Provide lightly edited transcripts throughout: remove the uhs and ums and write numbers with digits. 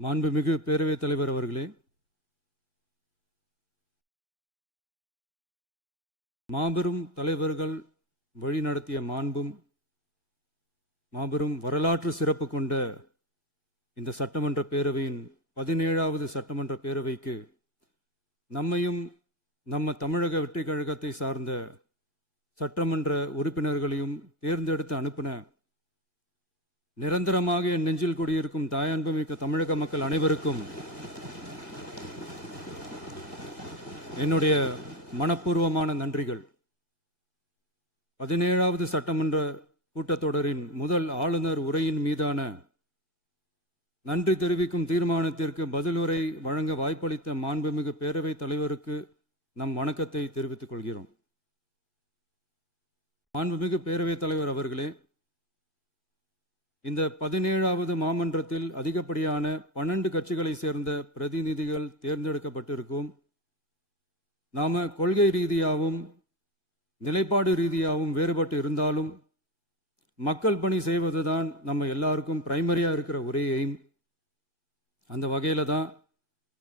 மாண்புமிகு பேரவைத் தலைவர் அவர்களே, மாபெரும் தலைவர்கள் வழிநடத்திய மாண்பும் மாபெரும் வரலாற்று சிறப்பு கொண்ட இந்த சட்டமன்ற பேரவையின் 17வது சட்டமன்ற பேரவைக்கு நம்மையும் நம்ம தமிழக வெற்றி கழகத்தை சார்ந்த சட்டமன்ற உறுப்பினர்களையும் தேர்ந்தெடுத்து அனுப்பின நிரந்தரமாக என் நெஞ்சில் குடியிருக்கும் தாயன்புமிக்க தமிழக மக்கள் அனைவருக்கும் என்னுடைய மனப்பூர்வமான நன்றிகள். 17வது சட்டமன்ற கூட்டத்தொடரின் முதல் ஆளுநர் உரையின் மீதான நன்றி தெரிவிக்கும் தீர்மானத்திற்கு பதிலுரை வழங்க வாய்ப்பளித்த மாண்புமிகு பேரவைத் தலைவருக்கு நம் வணக்கத்தை தெரிவித்துக் கொள்கிறோம். மாண்புமிகு பேரவைத் தலைவர் அவர்களே, இந்த 17வது மாமன்றத்தில் அதிகப்படியான 12 கட்சிகளை சேர்ந்த பிரதிநிதிகள் தேர்ந்தெடுக்கப்பட்டிருக்கும். நாம கொள்கை ரீதியாகவும் நிலைப்பாடு ரீதியாகவும் வேறுபட்டு இருந்தாலும் மக்கள் பணி செய்வதுதான் நம்ம எல்லாருக்கும் பிரைமரியா இருக்கிற ஒரே எய்ம். அந்த வகையில தான்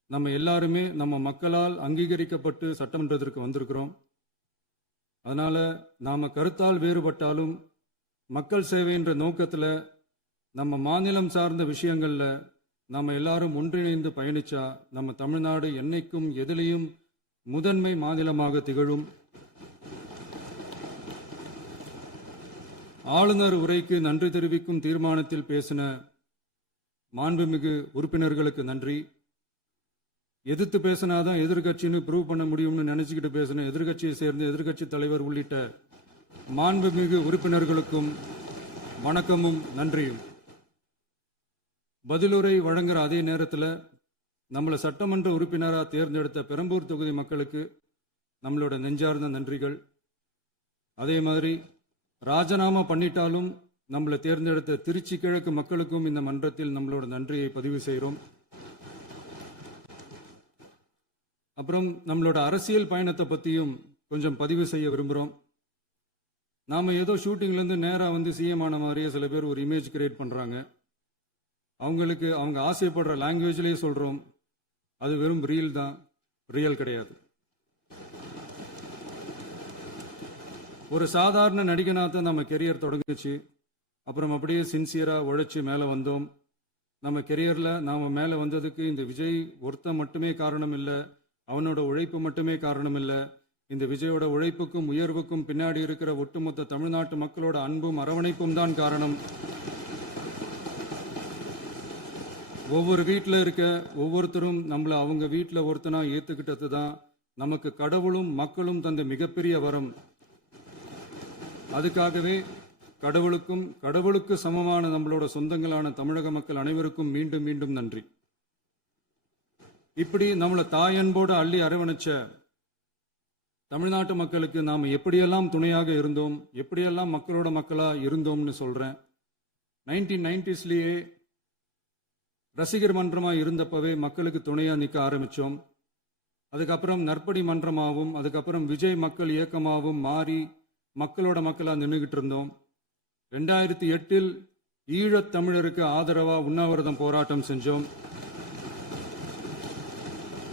நம்ம எல்லாருமே நம்ம மக்களால் அங்கீகரிக்கப்பட்டு சட்டமன்றத்திற்கு வந்திருக்கிறோம். அதனால நாம கருத்தால் வேறுபட்டாலும் மக்கள் சேவை என்ற நோக்கத்தில் நம்ம மாநிலம் சார்ந்த விஷயங்கள்ல நம்ம எல்லாரும் ஒன்றிணைந்து பயணிச்சா நம்ம தமிழ்நாடு என்னைக்கும் எதிலையும் முதன்மை மாநிலமாக திகழும். ஆளுநர் உரைக்கு நன்றி தெரிவிக்கும் தீர்மானத்தில் பேசின மாண்புமிகு உறுப்பினர்களுக்கு நன்றி. எதிர்த்து பேசினாதான் எதிர்கட்சின்னு ப்ரூவ் பண்ண முடியும்னு நினைச்சுக்கிட்டு பேசின எதிர்கட்சியை சேர்ந்த எதிர்கட்சி தலைவர் உள்ளிட்ட மாண்புமிகு உறுப்பினர்களுக்கும் வணக்கமும் நன்றியும். பதிலுரை வழங்குற அதே நேரத்தில் நம்மளை சட்டமன்ற உறுப்பினராக தேர்ந்தெடுத்த பெரம்பூர் தொகுதி மக்களுக்கு நம்மளோட நெஞ்சார்ந்த நன்றிகள். அதே மாதிரி ராஜினாமா பண்ணிட்டாலும் நம்மளை தேர்ந்தெடுத்த திருச்சி கிழக்கு மக்களுக்கும் இந்த மன்றத்தில் நம்மளோட நன்றியை பதிவு செய்கிறோம். அப்புறம் நம்மளோட அரசியல் பயணத்தை பற்றியும் கொஞ்சம் பதிவு செய்ய விரும்புகிறோம். நாம் ஏதோ ஷூட்டிங்லேருந்து நேராக வந்து சிஎம் ஆன மாதிரியே சில பேர் ஒரு இமேஜ் கிரியேட் பண்ணுறாங்க. அவங்களுக்கு அவங்க ஆசைப்படுற லாங்குவேஜ்லேயே சொல்கிறோம், அது வெறும் ரீல் தான், ரியல் கிடையாது. ஒரு சாதாரண நடிகனாக நம்ம கெரியர் தொடங்குச்சு. அப்புறம் அப்படியே சின்சியராக உழைச்சி மேலே வந்தோம். நம்ம கெரியரில் நாம் மேலே வந்ததுக்கு இந்த விஜய் ஒருத்தன் மட்டுமே காரணம் இல்லை, அவனோட உழைப்பு மட்டுமே காரணம் இல்லை. இந்த விஜயோட உழைப்புக்கும் உயர்வுக்கும் பின்னாடி இருக்கிற ஒட்டுமொத்த தமிழ்நாட்டு மக்களோட அன்பும் அரவணைப்பும் தான் காரணம். ஒவ்வொரு வீட்டில் இருக்க ஒவ்வொருத்தரும் நம்மளை அவங்க வீட்டில் ஒருத்தனா ஏற்றுக்கிட்டது தான் நமக்கு கடவுளும் மக்களும் தந்த மிகப்பெரிய வரம். அதுக்காகவே கடவுளுக்கு சமமான நம்மளோட சொந்தங்களான தமிழக மக்கள் அனைவருக்கும் மீண்டும் மீண்டும் நன்றி. இப்படி நம்மளை தாயன்போடு அள்ளி அரவணைச்ச தமிழ்நாட்டு மக்களுக்கு நாம் எப்படியெல்லாம் துணையாக இருந்தோம், எப்படியெல்லாம் மக்களோட மக்களா இருந்தோம்னு சொல்றேன். 1990ஸ்லயே ரசிகர் மன்றமா இருந்தப்பவே மக்களுக்கு துணையா நிற்க ஆரம்பிச்சோம். அதுக்கப்புறம் நற்படி மன்றமாகவும் அதுக்கப்புறம் விஜய் மக்கள் இயக்கமாகவும் மாறி மக்களோட மக்களா நின்றுகிட்டு இருந்தோம். 2008 ஈழத் தமிழருக்கு ஆதரவா உண்ணாவிரதம் போராட்டம் செஞ்சோம்.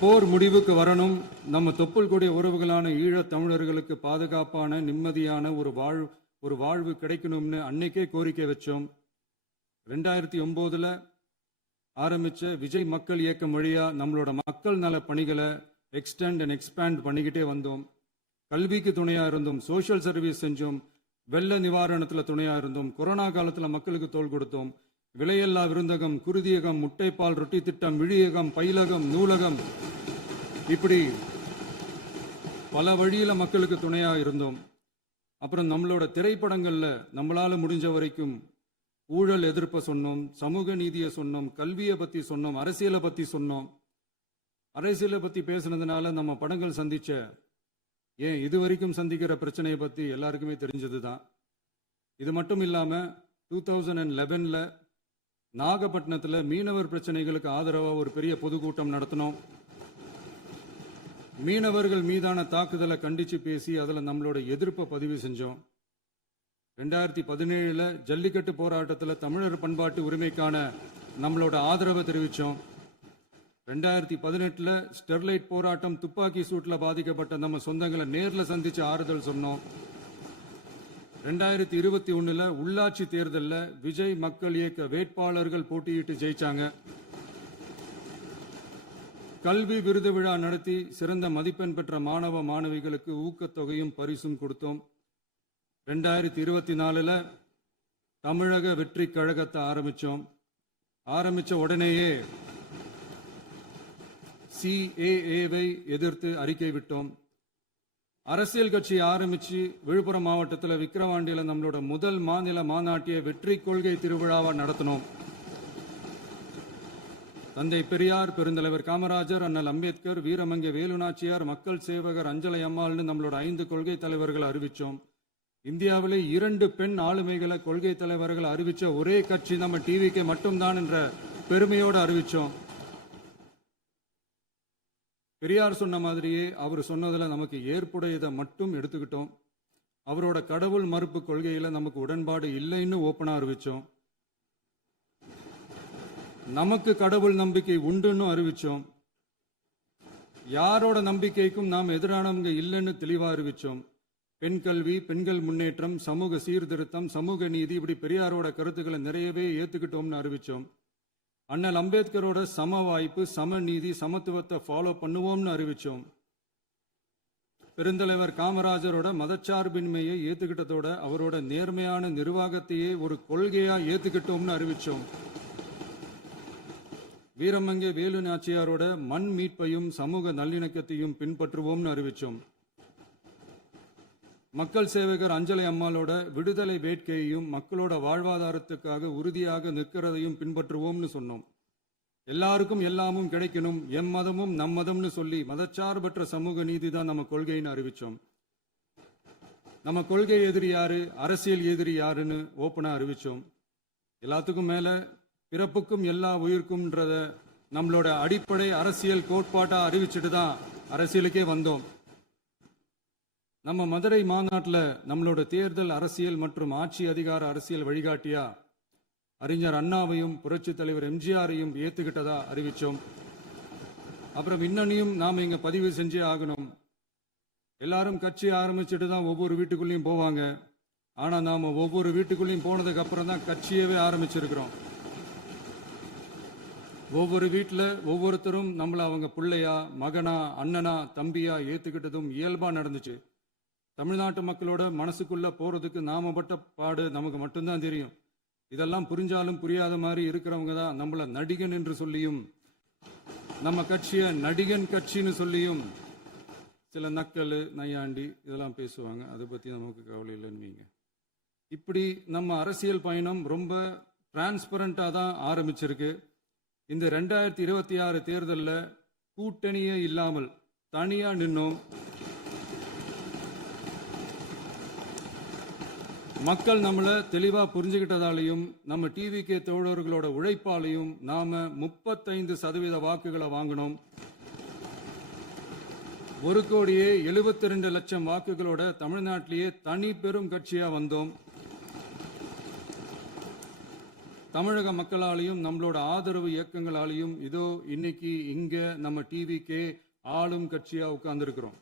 போர் முடிவுக்கு வரணும், நம்ம தொப்புள் கூடிய உறவுகளான ஈழத் தமிழர்களுக்கு பாதுகாப்பான நிம்மதியான ஒரு வாழ்வு கிடைக்கணும்னு அன்னைக்கே கோரிக்கை வச்சோம். 2009 ஆரம்பிச்ச விஜய் மக்கள் இயக்கம் வழியா நம்மளோட மக்கள் நல பணிகளை எக்ஸ்டெண்ட் அண்ட் எக்ஸ்பேண்ட் பண்ணிக்கிட்டே வந்தோம். கல்விக்கு துணையா இருந்தோம், சோஷியல் சர்வீஸ் செஞ்சோம், வெள்ள நிவாரணத்தில் துணையா இருந்தோம், கொரோனா காலத்தில் மக்களுக்கு தோள் கொடுத்தோம். விலையில்லா விருந்தகம், குருதியகம், முட்டைப்பால் ரொட்டி திட்டம், விழியகம், பயிலகம், நூலகம், இப்படி பல வழியில மக்களுக்கு துணையா இருந்தோம். அப்புறம் நம்மளோட திரைப்படங்கள்ல நம்மளால முடிஞ்ச வரைக்கும் ஊழல் எதிர்ப்பை சொன்னோம், சமூக நீதியை சொன்னோம், கல்வியை பத்தி சொன்னோம், அரசியலை பத்தி சொன்னோம். அரசியலை பத்தி பேசுனதுனால நம்ம படங்கள் சந்திச்ச இது வரைக்கும் சந்திக்கிற பிரச்சனையை பத்தி எல்லாருக்குமே தெரிஞ்சதுதான். இது மட்டும் இல்லாம 2011 நாகப்பட்டினத்தில் மீனவர் பிரச்சனைகளுக்கு ஆதரவாக ஒரு பெரிய பொதுக்கூட்டம் நடத்தினோம். மீனவர்கள் மீதான தாக்குதலை கண்டிச்சு பேசி அதில் நம்மளோட எதிர்ப்பை பதிவு செஞ்சோம். 2017 ஜல்லிக்கட்டு போராட்டத்தில் தமிழர் பண்பாட்டு உரிமைக்கான நம்மளோட ஆதரவை தெரிவித்தோம். 2018 ஸ்டெர்லைட் போராட்டம் துப்பாக்கி சூட்டில் பாதிக்கப்பட்ட நம்ம சொந்தங்களை நேர்ல சந்திச்சு ஆறுதல் சொன்னோம். 2021 உள்ளாட்சி தேர்தலில் விஜய் மக்கள் இயக்க வேட்பாளர்கள் போட்டியிட்டு ஜெயிச்சாங்க. கல்வி விருது விழா நடத்தி சிறந்த மதிப்பெண் பெற்ற மாணவ மாணவிகளுக்கு ஊக்கத்தொகையும் பரிசும் கொடுத்தோம். 2024 தமிழக வெற்றி கழகத்தை ஆரம்பிச்ச உடனேயே CAA-வை எதிர்த்து அறிக்கை விட்டோம். அரசியல் கட்சி ஆரம்பிச்சு விழுப்புரம் மாவட்டத்தில் விக்கிரவாண்டியில் நம்மளோட முதல் மாநில மாநாட்டிய வெற்றி கொள்கை திருவிழாவை நடத்தினோம். தந்தை பெரியார், பெருந்தலைவர் காமராஜர், அண்ணல் அம்பேத்கர், வீரமங்கை வேலுநாச்சியார், மக்கள் சேவகர் அஞ்சலை அம்மாள்னு நம்மளோட 5 கொள்கை தலைவர்கள் அறிவிச்சோம். இந்தியாவிலே 2 பெண் ஆளுமைகளை கொள்கை தலைவர்கள் அறிவிச்ச ஒரே கட்சி நம்ம டிவிக்கு மட்டும்தான் என்ற பெருமையோடு அறிவிச்சோம். பெரியார் சொன்ன மாதிரியே அவர் சொன்னதுல நமக்கு ஏற்புடையதை மட்டும் எடுத்துக்கிட்டோம். அவரோட கடவுள் மறுப்பு கொள்கையில நமக்கு உடன்பாடு இல்லைன்னு ஓப்பனா அறிவிச்சோம். நமக்கு கடவுள் நம்பிக்கை உண்டுன்னு அறிவிச்சோம். யாரோட நம்பிக்கைக்கும் நாம் எதிரானவங்க இல்லைன்னு தெளிவா அறிவிச்சோம். பெண் கல்வி, பெண்கள் முன்னேற்றம், சமூக சீர்திருத்தம், சமூக நீதி, இப்படி பெரியாரோட கருத்துக்களை நிறையவே ஏத்துக்கிட்டோம்னு அறிவிச்சோம். அண்ணல் அம்பேத்கரோட சம வாய்ப்பு, சமநீதி, சமத்துவத்தை ஃபாலோ பண்ணுவோம்னு அறிவிச்சோம். பெருந்தலைவர் காமராஜரோட மதச்சார்பின்மையை ஏத்துக்கிட்டதோட அவரோட நேர்மையான நிர்வாகத்தையே ஒரு கொள்கையா ஏத்துக்கிட்டோம்னு அறிவிச்சோம். வீரமங்கை வேலு நாச்சியாரோட மண் மீட்பையும் சமூக நல்லிணக்கத்தையும் பின்பற்றுவோம்னு அறிவிச்சோம். மக்கள் சேவகர் அஞ்சலை அம்மாளோட விடுதலை வேட்கையையும் மக்களோட வாழ்வாதாரத்துக்காக உறுதியாக நிற்கிறதையும் பின்பற்றுவோம்னு சொன்னோம். எல்லாருக்கும் எல்லாமும் கிடைக்கணும், எம் மதமும் நம் மதம்னு சொல்லி மதச்சார்பற்ற சமூக நீதி தான் நம்ம கொள்கைன்னு அறிவிச்சோம். நம்ம கொள்கை எதிரி யாரு, அரசியல் எதிரி யாருன்னு ஓப்பனா அறிவிச்சோம். எல்லாத்துக்கும் மேல பிறப்புக்கும் எல்லா உயிர்க்கும்ன்றத நம்மளோட அடிப்படை அரசியல் கோட்பாட்டா அறிவிச்சுட்டு தான் அரசியலுக்கே வந்தோம். நம்ம மதுரை மாநாட்டில் நம்மளோட தேர்தல் அரசியல் மற்றும் ஆட்சி அதிகார அரசியல் வழிகாட்டியா அறிஞர் அண்ணாவையும் புரட்சி தலைவர் எம்ஜிஆரையும் ஏத்துக்கிட்டதா அறிவிச்சோம். அப்புறம் இன்னனையும் நாம் இங்க பதிவு செஞ்சே ஆகணும். எல்லாரும் கட்சி ஆரம்பிச்சுட்டு தான் ஒவ்வொரு வீட்டுக்குள்ளேயும் போவாங்க. ஆனா நாம ஒவ்வொரு வீட்டுக்குள்ளேயும் போனதுக்கு அப்புறம் தான் கட்சியவே ஆரம்பிச்சிருக்கிறோம். ஒவ்வொரு வீட்டில் ஒவ்வொருத்தரும் நம்மள அவங்க பிள்ளையா, மகனா, அண்ணனா, தம்பியா ஏத்துக்கிட்டதும் இயல்பா நடந்துச்சு. தமிழ்நாட்டு மக்களோட மனசுக்குள்ள போறதுக்கு நாம பட்ட பாடு நமக்கு மட்டும்தான் தெரியும். இதெல்லாம் புரிஞ்சாலும் புரியாத மாதிரி இருக்கிறவங்க தான் நம்மள நடிகன் என்று சொல்லியும் நம்ம கட்சியை நடிகன் கட்சின்னு சொல்லியும் சில நக்கல், நையாண்டி இதெல்லாம் பேசுவாங்க. அதை பத்தி நமக்கு கவலை இல்லைன்னு. இப்படி நம்ம அரசியல் பயணம் ரொம்ப டிரான்ஸ்பரண்டா தான் ஆரம்பிச்சிருக்கு. இந்த 2026 தேர்தலில் கூட்டணியே இல்லாமல் தனியா நின்னோம். மக்கள் நம்மளை தெளிவா புரிஞ்சுக்கிட்டதாலையும் நம்ம டிவிகே தோழர்களோட உழைப்பாலையும் நாம 35% வாக்குகளை வாங்கினோம். 1,72,00,000 வாக்குகளோட தமிழ்நாட்டிலேயே தனி பெரும் கட்சியா வந்தோம். தமிழக மக்களாலையும் நம்மளோட ஆதரவு இயக்கங்களாலையும் இதோ இன்னைக்கு இங்க நம்ம டிவிகே ஆளும் கட்சியா உட்கார்ந்துருக்கிறோம்.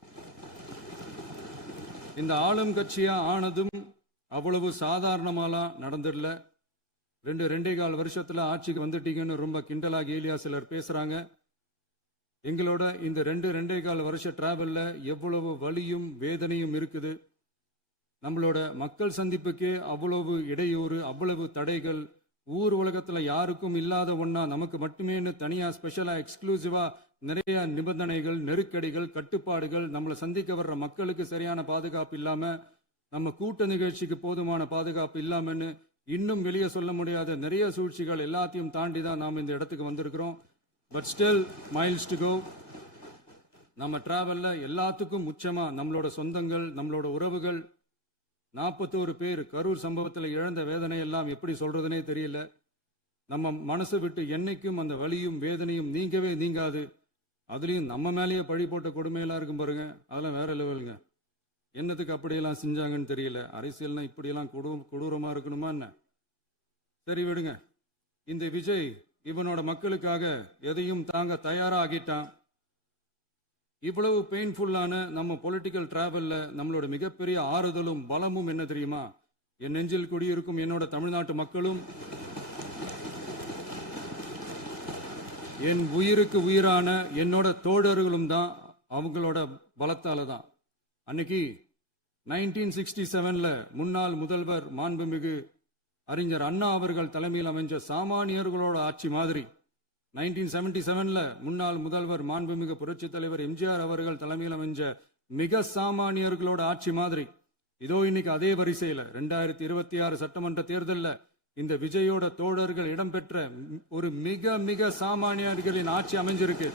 இந்த ஆளும் கட்சியா ஆனதும் அவ்வளவு சாதாரணமாலாம் நடந்துடல. 2.25 வருஷத்துல ஆட்சிக்கு வந்துட்டீங்கன்னு ரொம்ப கிண்டலா கேலியா சிலர் பேசுறாங்க. எங்களோட இந்த 2.25 வருஷ டிராவல்ல எவ்வளவு வலியும் வேதனையும் இருக்குது. நம்மளோட மக்கள் சந்திப்புக்கே அவ்வளவு இடையூறு, அவ்வளவு தடைகள், ஊர் உலகத்துல யாருக்கும் இல்லாத ஒன்னா நமக்கு மட்டுமேன்னு தனியா ஸ்பெஷலா எக்ஸ்க்ளூசிவா நிறைய நிபந்தனைகள், நெருக்கடிகள், கட்டுப்பாடுகள், நம்மளை சந்திக்க வர்ற மக்களுக்கு சரியான பாதுகாப்பு இல்லாம, நம்ம கூட்ட நிகழ்ச்சிக்கு போதுமான பாதுகாப்பு இல்லாமன்னு இன்னும் வெளியே சொல்ல முடியாத நிறைய சூழ்ச்சிகள் எல்லாத்தையும் தாண்டி தான் நாம் இந்த இடத்துக்கு வந்திருக்கிறோம். But still miles to go. நம்ம டிராவல்ல எல்லாத்துக்கும் முக்கியமா நம்மளோட சொந்தங்கள், நம்மளோட உறவுகள், 41 பேர் கரூர் சம்பவத்தில் இழந்த வேதனை எல்லாம் எப்படி சொல்றதுனே தெரியல. நம்ம மனசை விட்டு என்னைக்கும் அந்த வலியும் வேதனையும் நீங்கவே நீங்காது. அதுலயும் நம்ம மேலேயே பழி போட்ட கொடுமையெல்லாம் இருக்கும் பாருங்க, அதெல்லாம் வேற லெவலுங்க. என்னத்துக்கு அப்படியெல்லாம் செஞ்சாங்கன்னு தெரியல. அரசியல்னா இப்படியெல்லாம் கொடூரமா இருக்கணுமா என்ன? சரி விடுங்க. இந்த விஜய் இவனோட மக்களுக்காக எதையும் தாங்க தயாராகிட்டான். இவ்வளவு பெயின்ஃபுல்லான நம்ம பொலிட்டிக்கல் டிராவல்ல நம்மளோட மிகப்பெரிய ஆறுதலும் பலமும் என்ன தெரியுமா? என் நெஞ்சில் குடியிருக்கும் என்னோட தமிழ்நாட்டு மக்களும் என் உயிருக்கு உயிரான என்னோட தோழர்களும் தான். அவங்களோட பலத்தால தான் அன்னைக்கு 1967 முன்னாள் முதல்வர் மாண்புமிகு அறிஞர் அண்ணா அவர்கள் தலைமையில் அமைஞ்ச சாமானியர்களோட ஆட்சி மாதிரி 1977 முன்னாள் முதல்வர் மாண்புமிகு புரட்சி தலைவர் எம்ஜிஆர் அவர்கள் தலைமையில் அமைஞ்ச மிக சாமானியர்களோட ஆட்சி மாதிரி இதோ இன்னைக்கு அதே வரிசையில 2026 சட்டமன்ற தேர்தலில் இந்த விஜயோட தோழர்கள் இடம்பெற்ற ஒரு மிக மிக சாமானியர்களின் ஆட்சி அமைஞ்சிருக்கு.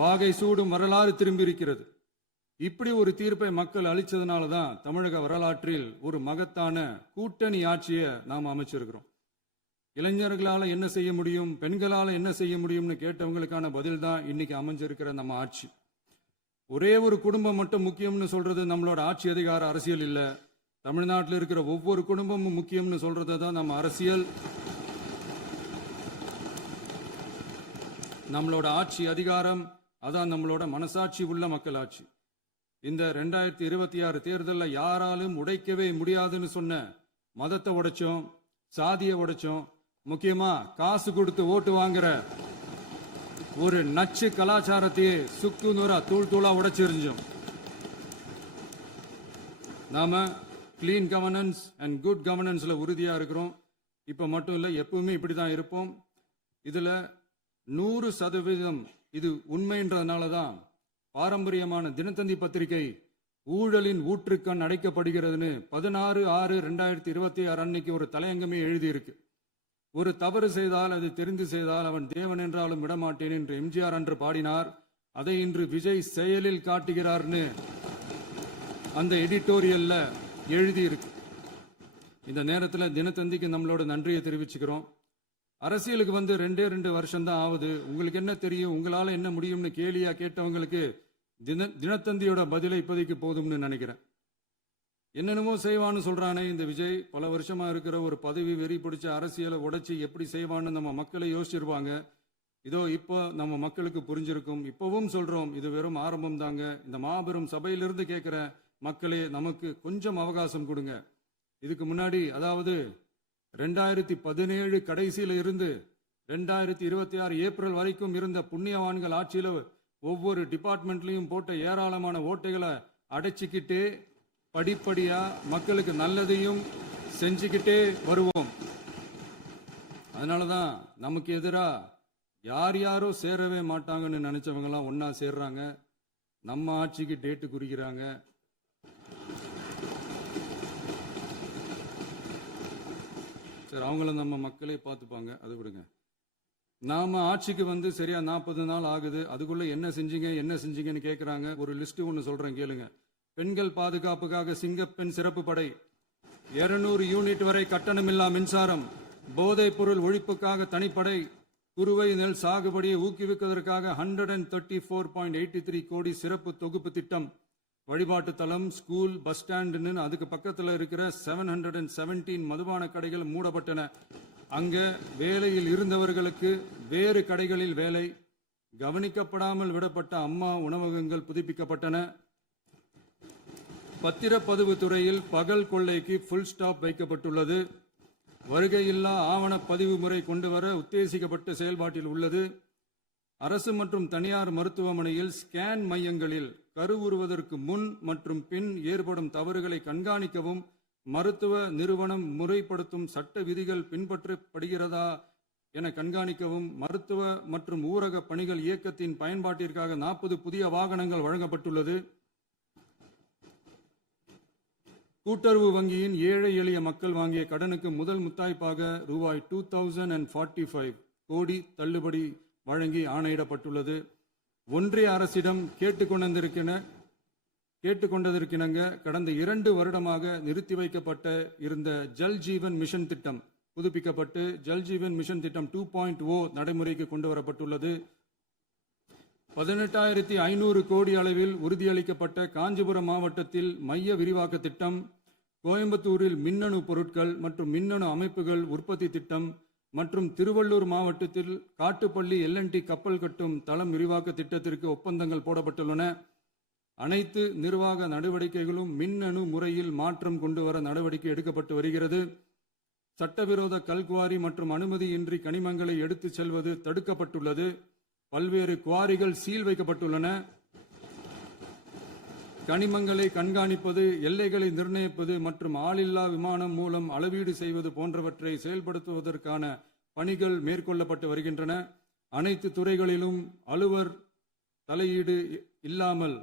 வாகை சூடும் வரலாறு திரும்பி இருக்கிறது. இப்படி ஒரு தீர்ப்பை மக்கள் அளிச்சதுனால தான் தமிழக வரலாற்றில் ஒரு மகத்தான கூட்டணி ஆட்சியை நாம் அமைச்சிருக்கிறோம். இளைஞர்களால என்ன செய்ய முடியும், பெண்களால என்ன செய்ய முடியும்னு கேட்டவங்களுக்கான பதில் தான் இன்னைக்கு அமைஞ்சிருக்கிற நம்ம ஆட்சி. ஒரே ஒரு குடும்பம் மட்டும் முக்கியம்னு சொல்றது நம்மளோட ஆட்சி அதிகார அரசியல் இல்ல. தமிழ்நாட்டில் இருக்கிற ஒவ்வொரு குடும்பமும் முக்கியம்னு சொல்றது தான் நம்ம அரசியல். நம்மளோட ஆட்சி அதிகாரம் அதான் நம்மளோட மனசாட்சி உள்ள மக்கள் ஆட்சி. இந்த 2026 தேர்தலில் யாராலும் உடைக்கவே முடியாதுன்னு சொன்ன மதத்தை உடைச்சோம், சாதியை உடைச்சோம், முக்கியமா காசு கொடுத்து ஓட்டு வாங்குற ஒரு நச்சு கலாச்சாரத்தையே சுக்கு நூறா தூள் தூளா உடைச்சிருந்தோம். நாம கிளீன் கவர்னன்ஸ் அண்ட் குட் கவர்னன்ஸ்ல உறுதியா இருக்கிறோம். இப்ப மட்டும் இல்ல, எப்பவுமே இப்படிதான் இருப்போம். இதுல 100% இது உண்மைன்றதுனால தான் பாரம்பரியமான தினத்தந்தி பத்திரிகை ஊழலின் ஊற்றுக்கண் அடைக்கப்படுகிறதுன்னு 16/6/2026 அன்னைக்கு ஒரு தலையங்கமே எழுதியிருக்கு. ஒரு தவறு செய்தால் அது தெரிந்து செய்தால் அவன் தேவன் என்றாலும் விடமாட்டேன் என்று எம்ஜிஆர் அன்று பாடினார். அதை இன்று விஜய் செயலில் காட்டுகிறார்னு அந்த எடிட்டோரியல்ல எழுதியிருக்கு. இந்த நேரத்தில் தினத்தந்திக்கு நம்மளோட நன்றியை தெரிவிச்சுக்கிறோம். அரசியலுக்கு வந்து 2 வருஷம் தான் ஆகுது. உங்களுக்கு என்ன தெரியும், உங்களால என்ன முடியும்னு கேலியா கேட்டவங்களுக்கு தினத்தந்தியோட பதிலை இப்போதைக்கு போதும்னு நினைக்கிறேன். என்னென்னமோ செய்வான்னு சொல்றானே இந்த விஜய், பல வருஷமா இருக்கிற ஒரு பதவி வெறி பிடிச்ச அரசியலை உடைச்சி எப்படி செய்வான்னு நம்ம மக்களை யோசிச்சிருவாங்க. இதோ இப்போ நம்ம மக்களுக்கு புரிஞ்சிருக்கும். இப்பவும் சொல்றோம், இது வெறும் ஆரம்பம் தாங்க. இந்த மாபெரும் சபையிலிருந்து கேட்கிற மக்களே, நமக்கு கொஞ்சம் அவகாசம் கொடுங்க. இதுக்கு முன்னாடி, அதாவது 2017 கடைசியில இருந்து 2026 ஏப்ரல் வரைக்கும் இருந்த புண்ணியவான்கள் ஆட்சியில ஒவ்வொரு டிபார்ட்மெண்ட்லயும் போட்ட ஏராளமான ஓட்டைகளை அடைச்சிக்கிட்டே படிப்படியா மக்களுக்கு நல்லதையும் செஞ்சுக்கிட்டே வருவோம். அதனாலதான் நமக்கு எதிரா யார் யாரோ சேரவே மாட்டாங்கன்னு நினைச்சவங்க எல்லாம் ஒன்னா சேர்றாங்க. நம்ம ஆட்சிக்கு டேட்டு குறிக்கிறாங்க. சரி, அவங்கள நம்ம மக்களே பார்த்துப்பாங்க, அது விடுங்க. நாம ஆட்சிக்கு வந்து சரியா 40 நாள் ஆகுது. அதுக்குள்ள என்ன செஞ்சீங்கன்னு கேட்கிறாங்க. ஒரு லிஸ்ட் ஒன்று சொல்றேன் கேளுங்க. பெண்கள் பாதுகாப்புக்காக சிங்கப்பெண் சிறப்பு படை, 200 யூனிட் வரை கட்டணமில்லா மின்சாரம், போதைப் பொருள் ஒழிப்புக்காக தனிப்படை, குறுவை நெல் சாகுபடியை ஊக்குவிப்பதற்காக 134.83 கோடி சிறப்பு தொகுப்பு திட்டம், வழிபாட்டு தலம், ஸ்கூல், பஸ் ஸ்டாண்டுன்னு அதுக்கு பக்கத்தில் இருக்கிற 717 மதுபான கடைகள் மூடப்பட்டன. அங்க வேலையில் இருந்தவர்களுக்கு வேறு கடைகளில் வேலை, கவனிக்கப்படாமல் விடப்பட்ட அம்மா உணவகங்கள் புதுப்பிக்கப்பட்டன. பத்திரப்பதிவு துறையில் பகல் கொள்ளைக்கு ஃபுல் ஸ்டாப் வைக்கப்பட்டுள்ளது. வருகையில்லா ஆவண பதிவு முறை கொண்டு வர உத்தேசிக்கப்பட்ட செயல்பாட்டில் உள்ளது. அரசு மற்றும் தனியார் மருத்துவமனையில் ஸ்கேன் மையங்களில் கருவுறுவதற்கு முன் மற்றும் பின் ஏற்படும் தவறுகளை கண்காணிக்கவும், மருத்துவ நிறுவனம் முறைப்படுத்தும் சட்ட விதிகள் பின்பற்றப்படுகிறதா என கண்காணிக்கவும், மருத்துவ மற்றும் ஊரக பணிகள் இயக்கத்தின் பயன்பாட்டிற்காக 40 புதிய வாகனங்கள் வழங்கப்பட்டுள்ளது. கூட்டுறவு வங்கியின் ஏழை எளிய மக்கள் வாங்கிய கடனுக்கு முதல் முத்தாய்ப்பாக ரூபாய் 2045 கோடி தள்ளுபடி வழங்கி ஆணையிடப்பட்டுள்ளது. ஒன்றிய அரசிடம் கேட்டுக்கொண்டதற்கிணங்க கடந்த 2 வருடமாக நிறுத்தி வைக்கப்பட்ட இருந்த ஜல் ஜீவன் மிஷன் திட்டம் புதுப்பிக்கப்பட்டு ஜல் ஜீவன் மிஷன் திட்டம் 2.0 நடைமுறைக்கு கொண்டு வரப்பட்டுள்ளது. 18,500 கோடி அளவில் உறுதியளிக்கப்பட்ட காஞ்சிபுரம் மாவட்டத்தில் மைய விரிவாக்க திட்டம், கோயம்புத்தூரில் மின்னணு பொருட்கள் மற்றும் மின்னணு அமைப்புகள் உற்பத்தி திட்டம், மற்றும் திருவள்ளூர் மாவட்டத்தில் காட்டுப்பள்ளி LNT கப்பல் கட்டும் தளம் விரிவாக்க திட்டத்திற்கு ஒப்பந்தங்கள் போடப்பட்டுள்ளன. அனைத்து நிர்வாக நடவடிக்கைகளும் மின்னணு முறையில் மாற்றம் கொண்டு வர நடவடிக்கை எடுக்கப்பட்டு வருகிறது. சட்டவிரோத கல்குவாரி மற்றும் அனுமதியின்றி கனிமங்களை எடுத்துச் செல்வது தடுக்கப்பட்டுள்ளது. பல்வேறு குவாரிகள் சீல் வைக்கப்பட்டுள்ளன. கனிமங்களை கண்காணிப்பது, எல்லைகளை நிர்ணயிப்பது மற்றும் ஆளில்லா விமானம் மூலம் அளவீடு செய்வது போன்றவற்றை செயல்படுத்துவதற்கான பணிகள் மேற்கொள்ளப்பட்டு வருகின்றன. அனைத்து துறைகளிலும் அலுவலர் தலையீடு இல்லாமல்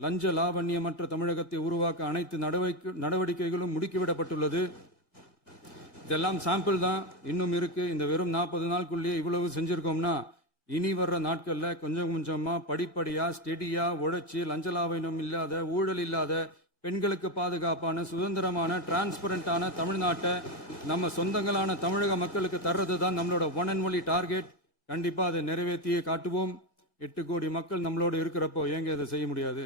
லஞ்ச லாவண்யமற்ற தமிழகத்தை உருவாக்க அனைத்து நடவடிக்கைகளும் முடுக்கிவிடப்பட்டுள்ளது. இதெல்லாம் சாம்பிள் தான், இன்னும் இருக்கு. இந்த வெறும் 40 நாளுக்குள்ளேயே இவ்வளவு செஞ்சிருக்கோம்னா இனி வர்ற நாட்கள்ல கொஞ்சம் கொஞ்சமா படிப்படியா ஸ்டெடியா உழைச்சி லஞ்ச லாவண்யம் இல்லாத, ஊழல் இல்லாத, பெண்களுக்கு பாதுகாப்பான, சுதந்திரமான, டிரான்ஸ்பரண்டான தமிழ்நாட்டை நம்ம சொந்தங்களான தமிழக மக்களுக்கு தர்றது தான் நம்மளோட ஒன் அண்ட் ஒன்லி டார்கெட். கண்டிப்பா அதை நிறைவேற்றியே காட்டுவோம். 8 கோடி மக்கள் நம்மளோட இருக்கிறப்போ ஏங்க இதை செய்ய முடியாது?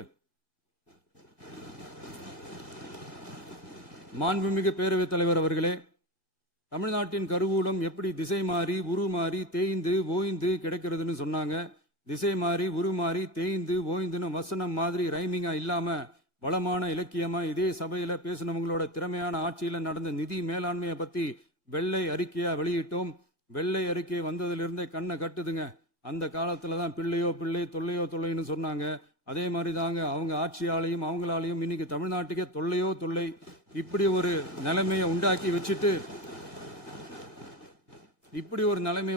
மாண்புமிகு பேரவைத் தலைவர் அவர்களே, தமிழ்நாட்டின் கருவூலம் எப்படி திசை மாறி உருமாறி தேய்ந்து ஓய்ந்து கிடைக்கிறதுன்னு சொன்னாங்க. திசை மாறி உருமாறி தேய்ந்து ஓய்ந்துன்னு வசனம் மாதிரி ரைமிங்கா இல்லாம வளமான இலக்கியமா இதே சபையில பேசினவங்களோட திறமையான ஆட்சியில நடந்த நிதி மேலாண்மையை பத்தி வெள்ளை அறிக்கையா வெளியிட்டோம். வெள்ளை அறிக்கை வந்ததிலிருந்தே கண்ணை கட்டுதுங்க. அந்த காலத்துல தான் பிள்ளையோ பிள்ளை, தொல்லையோ தொல்லைன்னு சொன்னாங்க. அதே மாதிரி தாங்க அவங்க ஆட்சியாலையும் அவங்களாலையும் இன்னைக்கு தமிழ்நாட்டுக்கே தொல்லையோ தொல்லை. இப்படி ஒரு நிலைமையை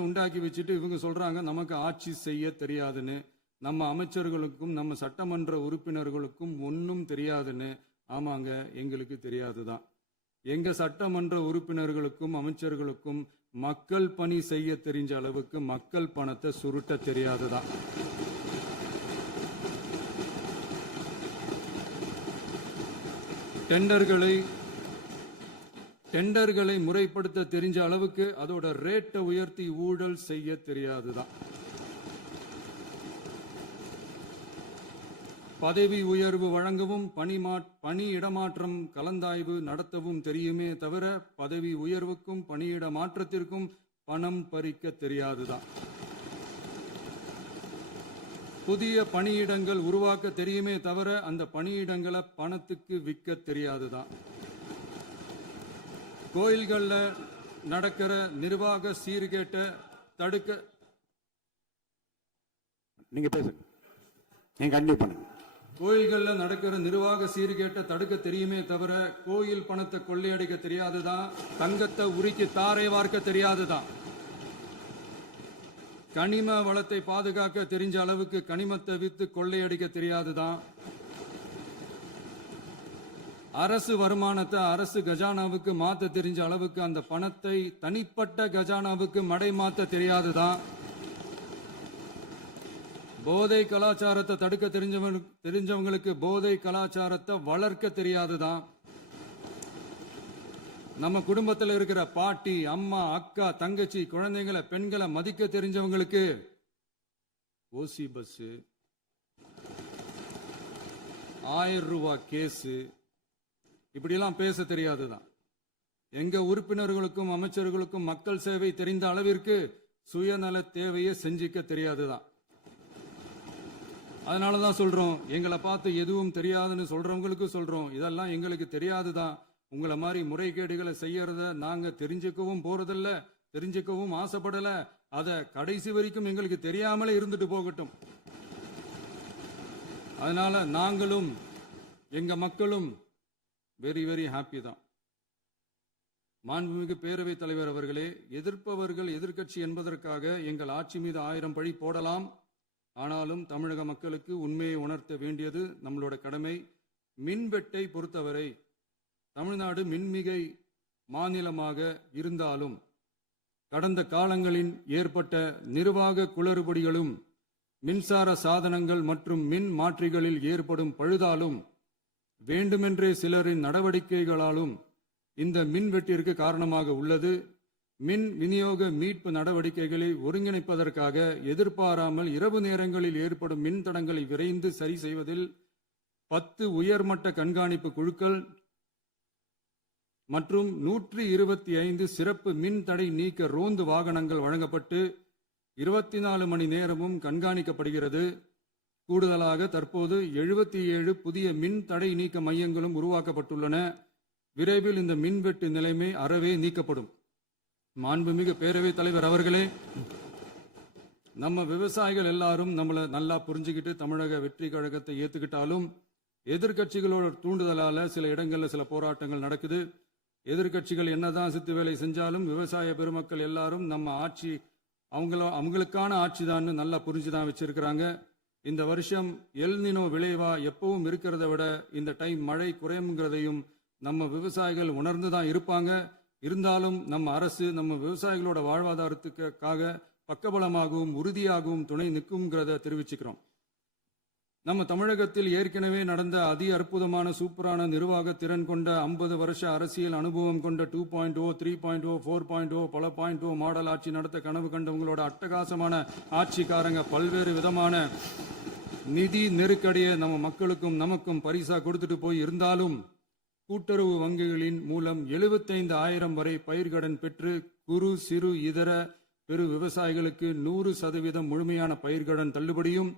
உண்டாக்கி வச்சுட்டு இவங்க சொல்றாங்க நமக்கு ஆட்சி செய்ய தெரியாதுன்னு. நம்ம அமைச்சர்களுக்கும் நம்ம சட்டமன்ற உறுப்பினர்களுக்கும் ஒன்னும் தெரியாதுன்னு. ஆமாங்க, எங்களுக்கு தெரியாதுதான். எங்க சட்டமன்ற உறுப்பினர்களுக்கும் அமைச்சர்களுக்கும் மக்கள் பணி செய்ய தெரிஞ்ச அளவுக்கு மக்கள் பணத்தை சுருட்ட தெரியாதுதான். டெண்டர்களை முறைப்படுத்த தெரிஞ்ச அளவுக்கு அதோட ரேட்டை உயர்த்தி ஊழல் செய்ய தெரியாதுதான். பதவி உயர்வு வழங்கவும் பணி இடமாற்றம் கலந்தாய்வு நடத்தவும் தெரியுமே தவிர பதவி உயர்வுக்கும் பணியிட மாற்றத்திற்கும் பணம் பறிக்க தெரியாதுதான். புதிய பணியிடங்கள் உருவாக்க தெரியுமே தவிர அந்த பணியிடங்களை பணத்துக்கு விற்க தெரியாதுதான். கோயில்கள்ல நடக்கிற நிர்வாக சீர்கேட்டை தடுக்க நீங்க பேசுங்க, நீங்க கண்டிப்பா பண்ணுங்க. கோயில்கள்ல நடக்கிற நிர்வாக சீர்கேட்டை தடுக்க தெரியுமே தவிர கோயில் பணத்தை கொள்ளையடிக்க தெரியாதுதான். தங்கத்தை உருக்கி தாரை வார்க்க தெரியாதுதான். கனிம வளத்தை பாதுகாக்க தெரிஞ்ச அளவுக்கு கனிமத்தை வித்து கொள்ளையடிக்க தெரியாதுதான். அரசு வருமானத்தை அரசு கஜானாவுக்கு மாத்த தெரிஞ்ச அளவுக்கு அந்த பணத்தை தனிப்பட்ட கஜானாவுக்கு மடை மாத்த தெரியாதுதான். போதை கலாச்சாரத்தை தடுக்க தெரிஞ்சவங்களுக்கு போதை கலாச்சாரத்தை வளர்க்க தெரியாதுதான். நம்ம குடும்பத்தில் இருக்கிற பாட்டி, அம்மா, அக்கா, தங்கச்சி, குழந்தைங்களை, பெண்களை மதிக்க தெரிஞ்சவங்களுக்கு ஓசி பஸ், 1000 ரூபாய் கேஸ், இப்படியெல்லாம் பேச தெரியாதுதான். எங்க உறுப்பினர்களுக்கும் அமைச்சர்களுக்கும் மக்கள் சேவை தெரிந்த அளவிற்கு சுயநல தேவையை செஞ்சிக்க தெரியாதுதான். அதனாலதான் சொல்றோம், எங்களை பார்த்து எதுவும் தெரியாதுன்னு சொல்றவங்களுக்கு சொல்றோம், இதெல்லாம் எங்களுக்கு தெரியாதுதான். உங்களை மாதிரி முறைகேடுகளை செய்யறத நாங்க தெரிஞ்சுக்கவும் போறதில்ல, தெரிஞ்சுக்கவும் ஆசைப்படல. அத கடைசி வரைக்கும் எங்களுக்கு தெரியாமலே இருந்துட்டு போகட்டும். அதனால நாங்களும் எங்க மக்களும் வெரி வெரி ஹாப்பி தான். மாண்புமிகு பேரவைத் தலைவர் அவர்களே, எதிர்ப்பவர்கள் எதிர்க்கட்சி என்பதற்காக எங்கள் ஆட்சி மீது 1000 பழி போடலாம். ஆனாலும் தமிழக மக்களுக்கு உண்மையை உணர்த்த வேண்டியது நம்மளோட கடமை. மின்வெட்டை பொறுத்தவரை தமிழ்நாடு மின்மிகை மாநிலமாக இருந்தாலும் கடந்த காலங்களில் ஏற்பட்ட நிர்வாக குளறுபடிகளும் மின்சார சாதனங்கள் மற்றும் மின் மாற்றிகளில் ஏற்படும் பழுதாலும் வேண்டுமென்றே சிலரின் நடவடிக்கைகளாலும் இந்த மின்வெட்டிற்கு காரணமாக உள்ளது. மின் விநியோக மீட்பு நடவடிக்கைகளை ஒருங்கிணைப்பதற்காக எதிர்பாராமல் இரவு நேரங்களில் ஏற்படும் மின் தடங்களை விரைந்து சரி செய்வதில் 10 உயர்மட்ட கண்காணிப்பு குழுக்கள் மற்றும் 125 சிறப்பு மின் தடை நீக்க ரோந்து வாகனங்கள் வழங்கப்பட்டு 24 மணி நேரமும் கண்காணிக்கப்படுகிறது. கூடுதலாக தற்போது 77 புதிய மின் தடை நீக்க மையங்களும் உருவாக்கப்பட்டுள்ளன. விரைவில் இந்த மின்வெட்டு நிலைமை அறவே நீக்கப்படும். மாண்புமிகு பேரவைத் தலைவர் அவர்களே, நம்ம விவசாயிகள் எல்லாரும் நம்மளை நல்லா புரிஞ்சுக்கிட்டு தமிழக வெற்றி கழகத்தை ஏத்துக்கிட்டாலும் எதிர்க்கட்சிகளோட தூண்டுதலால சில இடங்கள்ல சில போராட்டங்கள் நடக்குது. எதிர்க்கட்சிகள் என்னதான் சித்து வேலை செஞ்சாலும் விவசாய பெருமக்கள் எல்லாரும் நம்ம ஆட்சி அவங்களுக்கான ஆட்சி தான் நல்லா புரிஞ்சுதான் வச்சிருக்கிறாங்க. இந்த வருஷம் எல் நினோ விளைவா எப்பவும் இருக்கிறத விட இந்த டைம் மழை குறையுங்கிறதையும் நம்ம விவசாயிகள் உணர்ந்துதான் இருப்பாங்க. இருந்தாலும் நம்ம அரசு நம்ம விவசாயிகளோட வாழ்வாதாரத்துக்காக பக்கபலமாகவும் உறுதியாகவும் துணை நிற்கும்ங்கிறத தெரிவிச்சுக்கிறோம். நம்ம தமிழகத்தில் ஏற்கனவே நடந்த அதி அற்புதமான சூப்பரான நிர்வாக திறன் கொண்ட 50 வருஷ அரசியல் அனுபவம் கொண்ட 2.0, 3.0, 4.0 பல 0.0 மாடல் ஆட்சி நடத்த கனவு கண்டவங்களோட அட்டகாசமான ஆட்சிக்காரங்க பல்வேறு விதமான நிதி நெருக்கடியை நம்ம மக்களுக்கும் நமக்கும் பரிசா கொடுத்துட்டு போய் இருந்தாலும் கூட்டுறவு வங்கிகளின் மூலம் 75,000 வரை பயிர்கடன் பெற்று குறு சிறு இதர பெரு விவசாயிகளுக்கு 100% முழுமையான பயிர்கடன் தள்ளுபடியும்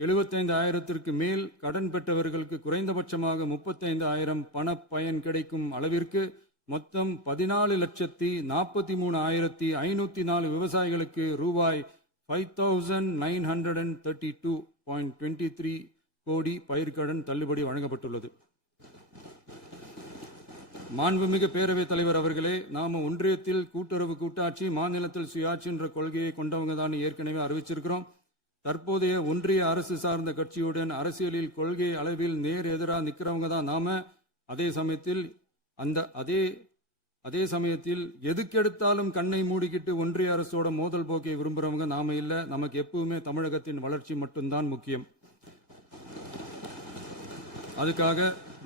75,000க்கு மேல் கடன் பெற்றவர்களுக்கு குறைந்தபட்சமாக 35,000 பண பயன் கிடைக்கும் அளவிற்கு மொத்தம் 14,43,504 விவசாயிகளுக்கு ரூபாய் 5,932.23 கோடி பயிர்கடன் தள்ளுபடி வழங்கப்பட்டுள்ளது. மாண்புமிகு பேரவைத் தலைவர் அவர்களே, நாம ஒன்றியத்தில் கூட்டுறவு கூட்டாட்சி, மாநிலத்தில் சுயாட்சி என்ற கொள்கையை கொண்டவங்க தான் ஏற்கனவே அறிவிச்சிருக்கிறோம். தற்போதைய ஒன்றிய அரசு சார்ந்த கட்சியுடன் அரசியலில் கொள்கை அளவில் நேர் எதிராக நிற்கிறவங்க தான் நாம. அதே சமயத்தில் எதுக்கெடுத்தாலும் கண்ணை மூடிக்கிட்டு ஒன்றிய அரசோட மோதல் போக்கை விரும்புறவங்க நாம இல்ல. நமக்கு எப்பவுமே தமிழகத்தின் வளர்ச்சி மட்டும்தான் முக்கியம். அதுக்காக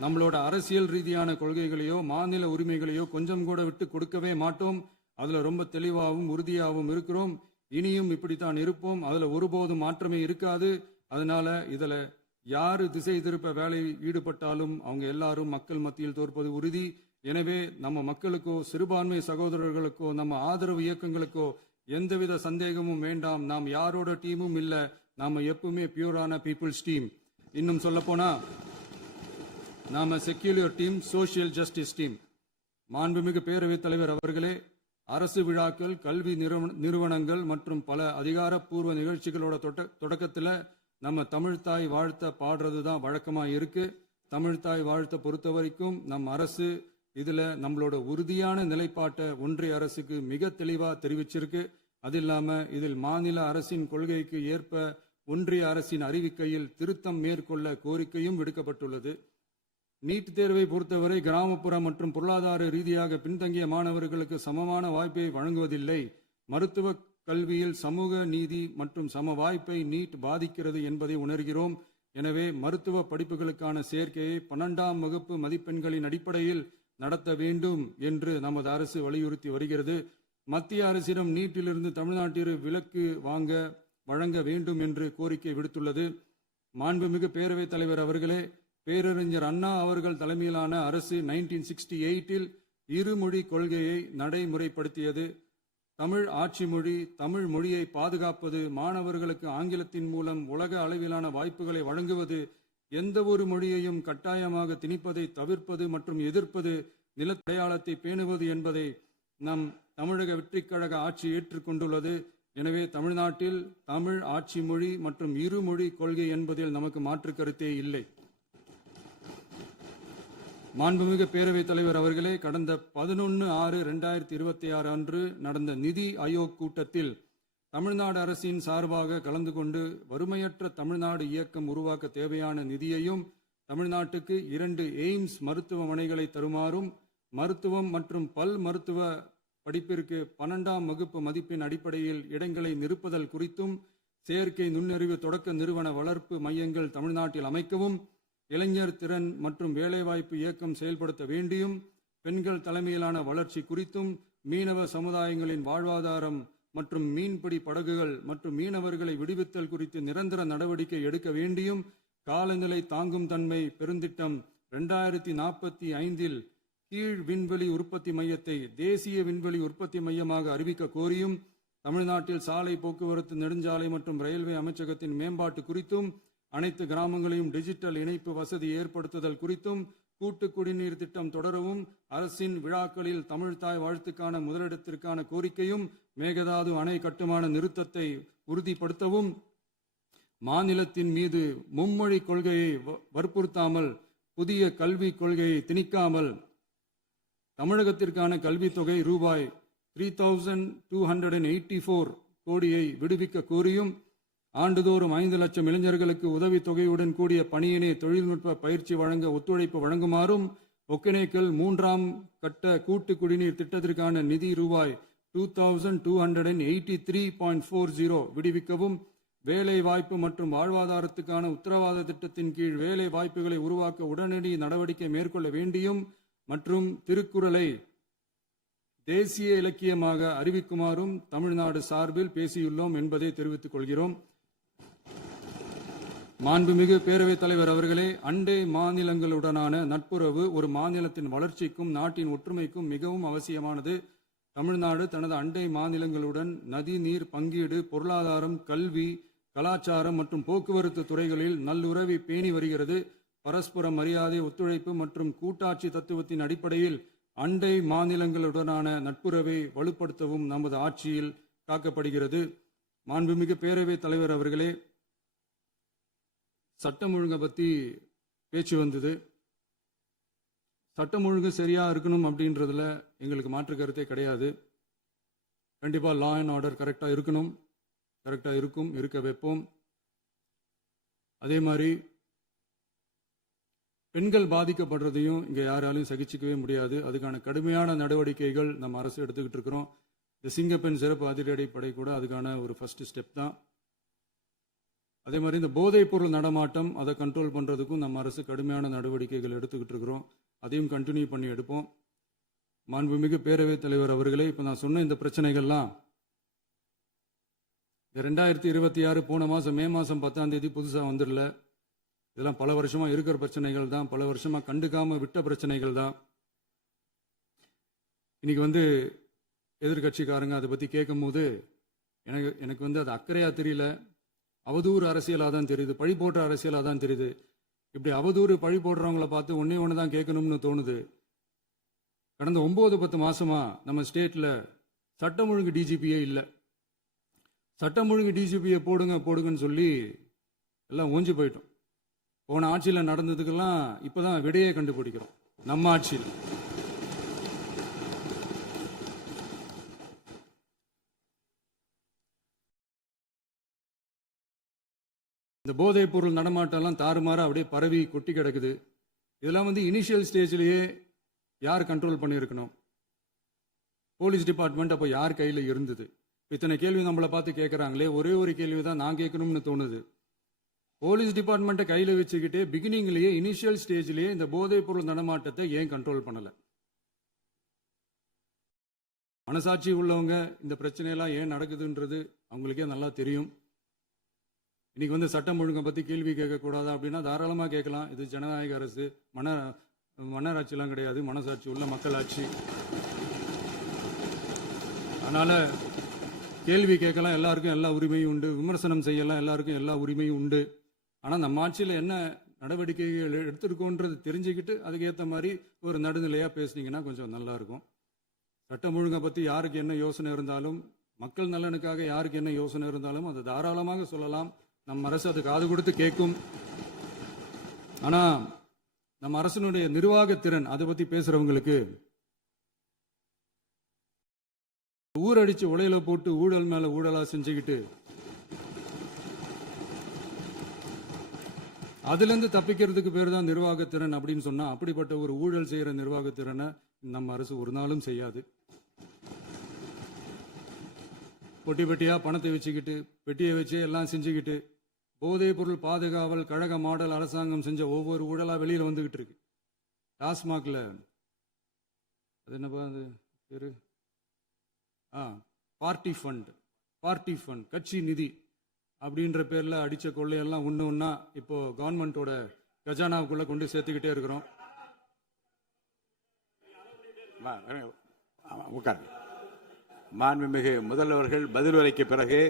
நம்மளோட அரசியல் ரீதியான கொள்கைகளையோ மாநில உரிமைகளையோ கொஞ்சம் கூட விட்டு கொடுக்கவே மாட்டோம். அதுல ரொம்ப தெளிவாகவும் உறுதியாகவும் இருக்கிறோம். இனியும் இப்படித்தான் இருப்போம். அதுல ஒருபோதும் மாற்றமே இருக்காது. அதனால இதுல யாரு திசை திருப்ப வேலையில் ஈடுபட்டாலும் அவங்க எல்லாரும் மக்கள் மத்தியில் தோற்பது உறுதி. எனவே நம்ம மக்களுக்கோ சிறுபான்மை சகோதரர்களுக்கோ நம்ம ஆதரவு இயக்கங்களுக்கோ எந்தவித சந்தேகமும் வேண்டாம். நாம் யாரோட டீமும் இல்ல. நாம எப்பவுமே பியூரான பீப்புள்ஸ் டீம். இன்னும் சொல்ல போனா நாம secular team, social justice team. மாண்புமிகு பேரவைத் தலைவர் அவர்களே, அரசு விழாக்கள், கல்வி நிறுவனங்கள் மற்றும் பல அதிகாரப்பூர்வ நிகழ்ச்சிகளோட தொடக்கத்தில் நம்ம தமிழ்தாய் வாழ்த்த பாடுறது தான் வழக்கமா இருக்கு. தமிழ்தாய் வாழ்த்த பொறுத்த வரைக்கும் நம் அரசு இதுல நம்மளோட உறுதியான நிலைப்பாட்டை ஒன்றிய அரசுக்கு மிக தெளிவா தெரிவிச்சிருக்கு. அது இல்லாம இதில் மாநில அரசின் கொள்கைக்கு ஏற்ப ஒன்றிய அரசின் அறிவிக்கையில் திருத்தம் மேற்கொள்ள கோரிக்கையும் விடுக்கப்பட்டுள்ளது. நீட் தேர்வை பொறுத்தவரை கிராமப்புற மற்றும் பொருளாதார ரீதியாக பின்தங்கிய மாணவர்களுக்கு சமமான வாய்ப்பை வழங்குவதில்லை. மருத்துவ கல்வியில் சமூக நீதி மற்றும் சம வாய்ப்பை நீட் பாதிக்கிறது என்பதை உணர்கிறோம். எனவே மருத்துவ படிப்புகளுக்கான சேர்க்கையை 12ஆம் வகுப்பு மதிப்பெண்களின் அடிப்படையில் நடத்த வேண்டும் என்று நமது அரசு வலியுறுத்தி வருகிறது. மத்திய அரசிடம் நீட்டிலிருந்து தமிழ்நாட்டிற்கு விலக்கு வழங்க வேண்டும் என்று கோரிக்கை விடுத்துள்ளது. மாண்புமிகு பேரவைத் தலைவர் அவர்களே, பேரறிஞர் அண்ணா அவர்கள் தலைமையிலான அரசு 1968 இருமொழி கொள்கையை நடைமுறைப்படுத்தியது. தமிழ் ஆட்சி மொழி, தமிழ் மொழியை பாதுகாப்பது, மாணவர்களுக்கு ஆங்கிலத்தின் மூலம் உலக அளவிலான வாய்ப்புகளை வழங்குவது, எந்த ஒரு மொழியையும் கட்டாயமாக திணிப்பதை தவிர்ப்பது மற்றும் எதிர்ப்பது, நிலத்தடையாளத்தை பேணுவது என்பதை நம் தமிழக வெற்றிக் கழக ஆட்சி ஏற்றுக்கொண்டுள்ளது. எனவே தமிழ்நாட்டில் தமிழ் ஆட்சி மொழி மற்றும் இருமொழி கொள்கை என்பதில் நமக்கு மாற்று கருத்தே இல்லை. மாண்புமிகு பேரவைத் தலைவர் அவர்களே, கடந்த 11/6/2026 அன்று நடந்த நிதி ஆயோக் கூட்டத்தில் தமிழ்நாடு அரசின் சார்பாக கலந்து கொண்டு வறுமையற்ற தமிழ்நாடு இயக்கம் உருவாக்க தேவையான நிதியையும், தமிழ்நாட்டுக்கு 2 எய்ம்ஸ் மருத்துவமனைகளை தருமாறும், மருத்துவம் மற்றும் பல் மருத்துவ படிப்பிற்கு 12ஆம் வகுப்பு மதிப்பெண் அடிப்படையில் இடங்களை நிரப்புதல் குறித்தும், செயற்கை நுண்ணறிவு தொடக்க நிறுவன வளர்ப்பு மையங்கள் தமிழ்நாட்டில் அமைக்கவும், இளைஞர் திறன் மற்றும் வேலைவாய்ப்பு இயக்கம் செயல்படுத்த வேண்டியும், பெண்கள் தலைமையிலான வளர்ச்சி குறித்தும், மீனவ சமுதாயங்களின் வாழ்வாதாரம் மற்றும் மீன்பிடி படகுகள் மற்றும் மீனவர்களை விடுவித்தல் குறித்து நிரந்தர நடவடிக்கை எடுக்க வேண்டியும், காலநிலை தாங்கும் தன்மை பெருந்திட்டம் 2045 கீழ் விண்வெளி உற்பத்தி மையத்தை தேசிய விண்வெளி உற்பத்தி மையமாக அறிவிக்க கோரியும், தமிழ்நாட்டில் சாலை போக்குவரத்து, நெடுஞ்சாலை மற்றும் ரயில்வே அமைச்சகத்தின் மேம்பாட்டு குறித்தும், அனைத்து கிராமங்களையும் டிஜிட்டல் இணைப்பு வசதி ஏற்படுத்துதல் குறித்தும், கூட்டு குடிநீர் திட்டம் தொடரவும், அரசின் விழாக்களில் தமிழ்தாய் வாழ்த்துக்கான முதலிடத்திற்கான கோரிக்கையும், மேகதாது அணை கட்டுமான நிறுத்தத்தை உறுதிப்படுத்தவும், மாநிலத்தின் மீது மும்மொழி கொள்கையை வற்புறுத்தாமல் புதிய கல்விக் கொள்கையை திணிக்காமல் தமிழகத்திற்கான கல்வித்தொகை ரூபாய் 3284 கோடியை விடுவிக்க கோரியும், ஆண்டுதோறும் 5 லட்சம் இளைஞர்களுக்கு உதவித்தொகையுடன் கூடிய பணியினை தொழில்நுட்ப பயிற்சி வழங்க ஒத்துழைப்பு வழங்குமாறும், ஒகேனக்கல் 3ஆம் கட்ட கூட்டு குடிநீர் திட்டத்திற்கான நிதி ரூபாய் 2283.40 விடுவிக்கவும், வேலை வாய்ப்பு மற்றும் வாழ்வாதாரத்துக்கான உத்தரவாத திட்டத்தின் கீழ் வேலை வாய்ப்புகளை உருவாக்க உடனடி நடவடிக்கை மேற்கொள்ள வேண்டியும் மற்றும் திருக்குறளை தேசிய இலக்கியமாக அறிவிக்குமாறும் தமிழ்நாடு சார்பில் பேசியுள்ளோம் என்பதை தெரிவித்துக் கொள்கிறோம். மாண்புமிகு பேரவைத் தலைவர் அவர்களே, அண்டை மாநிலங்களுடனான நட்புறவு ஒரு மாநிலத்தின் வளர்ச்சிக்கும் நாட்டின் ஒற்றுமைக்கும் மிகவும் அவசியமானது. தமிழ்நாடு தனது அண்டை மாநிலங்களுடன் நதி நீர் பங்கீடு, பொருளாதாரம், கல்வி, கலாச்சாரம் மற்றும் போக்குவரத்து துறைகளில் நல்லுறவை பேணி வருகிறது. பரஸ்பர மரியாதை, ஒத்துழைப்பு மற்றும் கூட்டாட்சி தத்துவத்தின் அடிப்படையில் அண்டை மாநிலங்களுடனான நட்புறவை வலுப்படுத்தவும் நமது ஆட்சியில் காக்கப்படுகிறது. மாண்புமிகு பேரவைத் தலைவர் அவர்களே, சட்டம் ஒழுங்கை பற்றி பேச்சு வந்தது. சட்டம் ஒழுங்கு சரியா இருக்கணும் அப்படின்றதுல எங்களுக்கு மாற்று கருத்தே கிடையாது. கண்டிப்பா லா அண்ட் ஆர்டர் கரெக்டா இருக்கணும், கரெக்டா இருக்கும், இருக்க வைப்போம். அதே மாதிரி பெண்கள் பாதிக்கப்படுறதையும் இங்க யாராலையும் சகிச்சுக்கவே முடியாது. அதுக்கான கடுமையான நடவடிக்கைகள் நம்ம அரசு எடுத்துக்கிட்டு இருக்கிறோம். இந்த சிங்கப்பெண் சிறப்பு அதிரடிப்படை கூட அதுக்கான ஒரு ஃபர்ஸ்ட் ஸ்டெப் தான். அதே மாதிரி இந்த போதைப் பொருள் நடமாட்டம், அதை கண்ட்ரோல் பண்றதுக்கும் நம்ம அரசு கடுமையான நடவடிக்கைகள் எடுத்துக்கிட்டு இருக்கிறோம். அதையும் கண்டினியூ பண்ணி எடுப்போம். மாண்புமிகு பேரவைத் தலைவர் அவர்களே, இப்போ நான் சொன்ன இந்த பிரச்சனைகள்லாம் 2026 போன மாதம் மே மாதம் 10ஆம் தேதி புதுசாக வந்துடல. இதெல்லாம் பல வருஷமா இருக்கிற பிரச்சனைகள் தான், பல வருஷமா கண்டுக்காம விட்ட பிரச்சனைகள் தான். இன்னைக்கு எதிர்கட்சிக்காரங்க அதை பற்றி கேட்கும் போது எனக்கு அது அக்கறையா தெரியல, அவதூறு அரசியலாக தான் தெரியுது, பழி போடுற அரசியலாக தான் தெரியுது. இப்படி அவதூறு பழி போடுறவங்களை பார்த்து ஒன்னே ஒன்று தான் கேட்கணும்னு தோணுது. கடந்த 9-10 மாசமா நம்ம ஸ்டேட்ல சட்டம் ஒழுங்கு டிஜிபியே இல்லை. சட்டம் ஒழுங்கு டிஜிபியை போடுங்கன்னு சொல்லி எல்லாம் ஓஞ்சி போயிட்டோம். போன ஆட்சியில் நடந்ததுக்கெல்லாம் இப்பதான் விடையே கண்டுபிடிக்கிறோம் நம்ம ஆட்சியில். இந்த போதைப் பொருள் நடமாட்டம்லாம் தாறுமாற அப்படியே பரவி கொட்டி கிடக்குது. இதெல்லாம் இனிஷியல் ஸ்டேஜ்லயே யார் கண்ட்ரோல் பண்ணியிருக்கணும்? போலீஸ் டிபார்ட்மெண்ட் அப்போ யார் கையில் இருந்தது? இத்தனை கேள்வி நம்மளை பார்த்து கேட்குறாங்களே, ஒரே ஒரு கேள்வி தான் நான் கேட்கணும்னு தோணுது. போலீஸ் டிபார்ட்மெண்ட்டை கையில் வச்சுக்கிட்டே பிகினிங்லேயே இனிஷியல் ஸ்டேஜ்லேயே இந்த போதைப் பொருள் நடமாட்டத்தை ஏன் கண்ட்ரோல் பண்ணலை? மனசாட்சி உள்ளவங்க இந்த பிரச்சனையெல்லாம் ஏன் நடக்குதுன்றது அவங்களுக்கே நல்லா தெரியும். இன்னைக்கு சட்டம் ஒழுங்கை பற்றி கேள்வி கேட்கக்கூடாதா அப்படின்னா தாராளமாக கேட்கலாம். இது ஜனநாயக அரசு, மன்னராட்சிலாம் கிடையாது, மனசாட்சி உள்ள மக்களாட்சி. அதனால கேள்வி கேட்கலாம், எல்லாருக்கும் எல்லா உரிமையும் உண்டு. விமர்சனம் செய்யலாம், எல்லாருக்கும் எல்லா உரிமையும் உண்டு. ஆனால் நம்ம ஆட்சியில் என்ன நடவடிக்கைகள் எடுத்திருக்கோன்றது தெரிஞ்சுக்கிட்டு அதுக்கேற்ற மாதிரி ஒரு நடுநிலையாக பேசுனீங்கன்னா கொஞ்சம் நல்லா இருக்கும். சட்டம் ஒழுங்கை பற்றி யாருக்கு என்ன யோசனை இருந்தாலும், மக்கள் நலனுக்காக யாருக்கு என்ன யோசனை இருந்தாலும் அதை தாராளமாக சொல்லலாம். நம்ம அரசு அது காது கொடுத்து கேட்கும். ஆனா நம்ம அரசினுடைய நிர்வாகத்திறன் அதை பத்தி பேசுறவங்களுக்கு ஊரடிச்சு உலையில போட்டு ஊழல் மேல ஊழலா செஞ்சுக்கிட்டு அதுல இருந்து தப்பிக்கிறதுக்கு பேர் தான் நிர்வாகத்திறன் அப்படின்னு சொன்னா, அப்படிப்பட்ட ஒரு ஊழல் செய்யற நிர்வாகத்திறனை நம்ம அரசு ஒரு நாளும் செய்யாது. பொட்டி பெட்டியா பணத்தை வச்சுக்கிட்டு, பெட்டியை வச்சு எல்லாம் செஞ்சுக்கிட்டு, போதைப் பொருள் பாதுகாவல் கழக மாடல் அரசாங்கம் செஞ்ச ஒவ்வொரு ஊழலா வெளியில வந்துகிட்டு இருக்கு. டாஸ்மாக்ல அது என்னப்பா அது பேரு, பார்ட்டி ஃபண்ட் கட்சி நிதி அப்படின்ற பேர்ல அடிச்ச கொள்ளையெல்லாம் ஒண்ணா இப்போ கவர்மெண்டோட கஜானாவுக்குள்ள கொண்டு சேர்த்துக்கிட்டே இருக்கிறோம். உட்காருங்க. மாண்புமிகு முதல்வர்கள் பதில் உரைக்கு பிறகு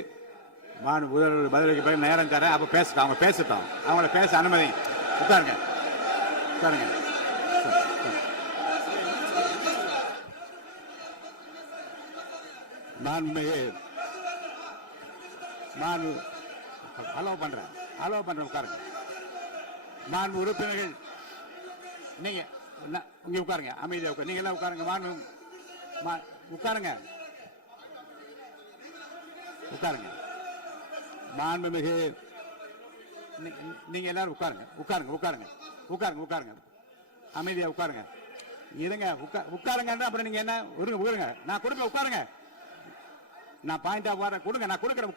முதல்வர் பதிலுக்கு பிறகு நேரம் தரேன். அப்ப பேசட்டும், அவங்க பேசட்டும், அவங்கள பேச அனுமதி. உட்காருங்க, உட்காருங்க. மாண்புமிகு அலோவ் பண்றேன் உட்காருங்க. மாண்பு உறுப்பினர்கள் நீங்க இங்க உட்காருங்க, அமைதியா உட்காரு. நீங்க எல்லாம் உட்காருங்க. உட்காருங்க, உட்காருங்க. மாண்புமிகு நீங்க எல்லாரும் உட்காருங்க. அமைதியா உட்காருங்க. இருங்க, உட்காருங்க. அப்புறம் நீங்க என்ன உட்காருங்க. நான் கொடுப்பேன், உட்காருங்க. நான் பாயிண்ட் ஆஃப் வர கொடுங்க, நான் கொடுக்குறேன்.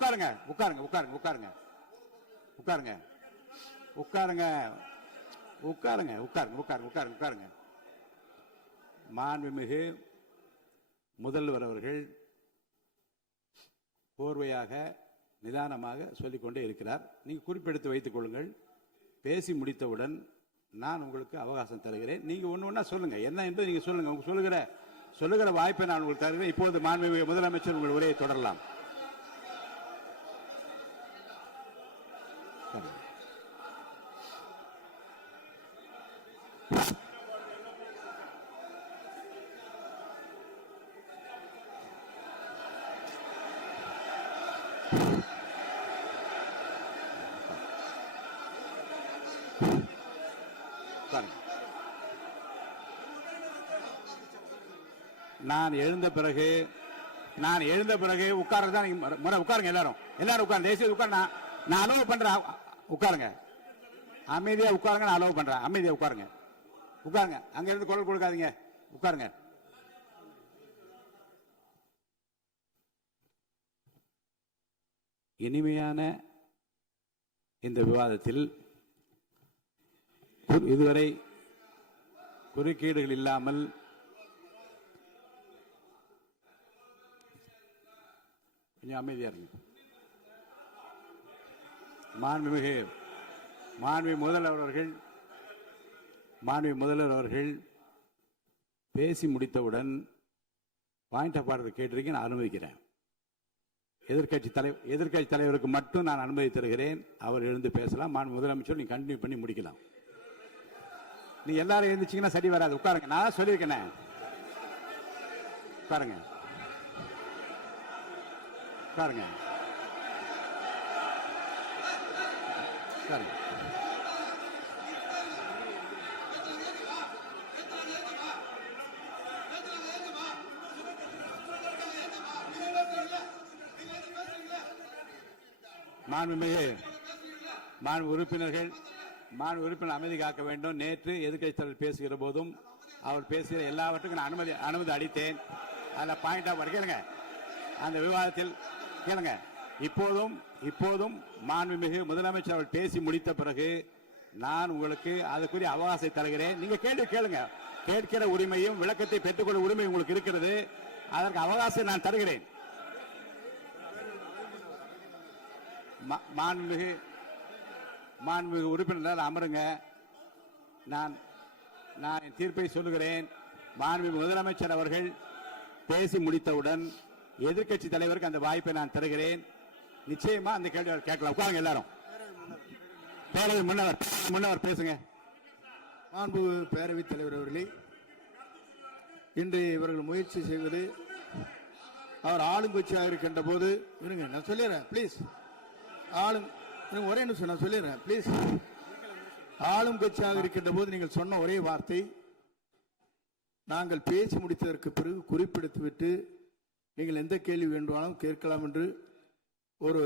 உட்காருங்க. மாண்புமிகு முதல்வர் அவர்கள் கோர்வையாக நிதானமாக சொல்லிக்கொண்டே இருக்கிறார். நீங்க குறிப்பெடுத்து வைத்துக் கொள்ளுங்கள். பேசி முடித்தவுடன் நான் உங்களுக்கு அவகாசம் தருகிறேன். நீங்க ஒண்ணு சொல்லுங்க, என்ன என்பது நீங்க சொல்லுங்க. உங்க சொல்லுகிற வாய்ப்பை நான் உங்களுக்கு தருகிறேன். இப்பொழுது மாண்புமிகு முதலமைச்சர் உங்கள் உரையை தொடரலாம். நான் எழுந்த பிறகு உட்கார்றதா முறை. உட்காருங்க, எல்லாரும் உட்காருங்க. தேசிய உட்கார். நான் அலோவ் பண்றேன். உட்காருங்க, அமைதியா உட்காருங்க. நான் அலோவ் பண்றேன். அமைதியா உட்காருங்க. அங்க இருந்து குரல் கொடுக்காதீங்க. உட்காருங்க. இனிமையான இந்த விவாதத்தில் இதுவரை குறுக்கீடுகள் இல்லாமல் கொஞ்சம் அமைதியா இருங்க. மாண்புமிகு முதல்வர் அவர்கள் பேசி முடித்தவுடன் பாயிண்ட் ஆஃப் ஆர்டர் கேட்டிருக்கேன், நான் அனுமதிக்கிறேன். எதிர்க்கட்சி தலைவருக்கு மட்டும் நான் அனுமதி தருகிறேன். அவர் எழுந்து பேசலாம். மாண்பு முதலமைச்சர் நீங்க கண்டினியூ பண்ணி முடிக்கலாம். நீங்க எல்லாரும் எழுந்துச்சீங்கன்னா சரி வராது. உட்காருங்க. நான் சொல்லியிருக்கேன். உட்காருங்க. மாண்பு உறுப்பினர் அமைதி காக்க வேண்டும். நேற்று எதிர்க்கட்சி தலைவர் பேசுகிற போதும் அவர் பேசுகிற எல்லாவற்றுக்கும் நான் அனுமதி அளித்தேன். அதில் பாயிண்ட் ஆஃப் கேளுங்க. அந்த விவாதத்தில் கேளுங்க. இப்போதும் மாண்புமிகு முதலமைச்சர் அவர்கள் பேசி முடித்த பிறகு நான் உங்களுக்கு அதுக்குரிய அவகாசத்தை தருகிறேன். நீங்க கேள்வி கேளுங்க. கேட்கிற உரிமையும் விளக்கத்தை பெற்றுக்கொள்ள உரிமை உங்களுக்கு இருக்கிறது. அதற்கு அவகாசம் நான் தருகிறேன். மாண்புமிகு உறுப்பினர் அமருங்க. நான் என் தீர்ப்பை சொல்லுகிறேன். மாண்புமிகு முதலமைச்சர் அவர்கள் பேசி முடித்தவுடன் எதிர்க்கட்சி தலைவருக்கு அந்த வாய்ப்பை நான் தருகிறேன். நிச்சயமா அந்த கேள்வி கேட்கலாம். உட்காருங்க எல்லாரும். பேரவை முன்னவர் பேசுங்க. மாண்பு பேரவைத் தலைவர் அவர்களே, இன்று இவர்கள் முயற்சி செய்வது அவர் ஆளுங்கட்சியாக இருக்கின்ற போது இருங்க, நான் சொல்லிடுறேன் ப்ளீஸ். ஒரே நிமிஷம் நான் சொல்லிடுறேன் ப்ளீஸ். ஆளும் கட்சியாக இருக்கின்ற போது நீங்கள் சொன்ன ஒரே வார்த்தை, நாங்கள் பேசி முடித்ததற்கு பிறகு குறிப்பிடுத்துவிட்டு நீங்கள் எந்த கேள்வி வேண்டுமானாலும் கேட்கலாம் என்று ஒரு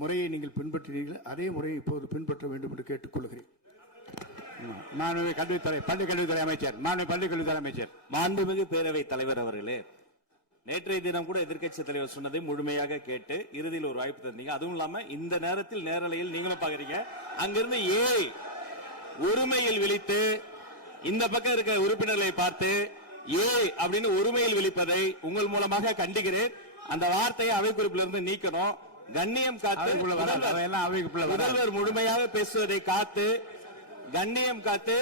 முறையை நீங்கள் பின்பற்றினீர்கள். அதே முறையை இப்போது பின்பற்ற வேண்டும் என்று கேட்டுக்கொள்கிறேன். பள்ளிக்கல்வித்துறை அமைச்சர். மாண்புமிகு பேரவைத் தலைவர் அவர்களே, நேற்றைய தினம் கூட எதிர்க்கட்சி தலைவர் சொன்னதை முழுமையாக கேட்டு இறுதியில் ஒரு வாய்ப்பு தந்தீங்க. அதுவும் இல்லாம இந்த நேரத்தில் நேரலையில் நீங்களும் பாக்குறீங்க. அங்கிருந்து ஒருமையில் விழித்து இந்த பக்கம் இருக்கிற உறுப்பினர்களை பார்த்து அப்படின்னு ஒருமையில் விழிப்பதை உங்கள் மூலமாக கண்டிக்கிறேன். அந்த வார்த்தையை அவை குறிப்பிலிருந்து நீக்கணும். கண்ணியம் காத்து முதல்வர் முழுமையாக பேசுவதை காத்து கண்ணியம் காத்து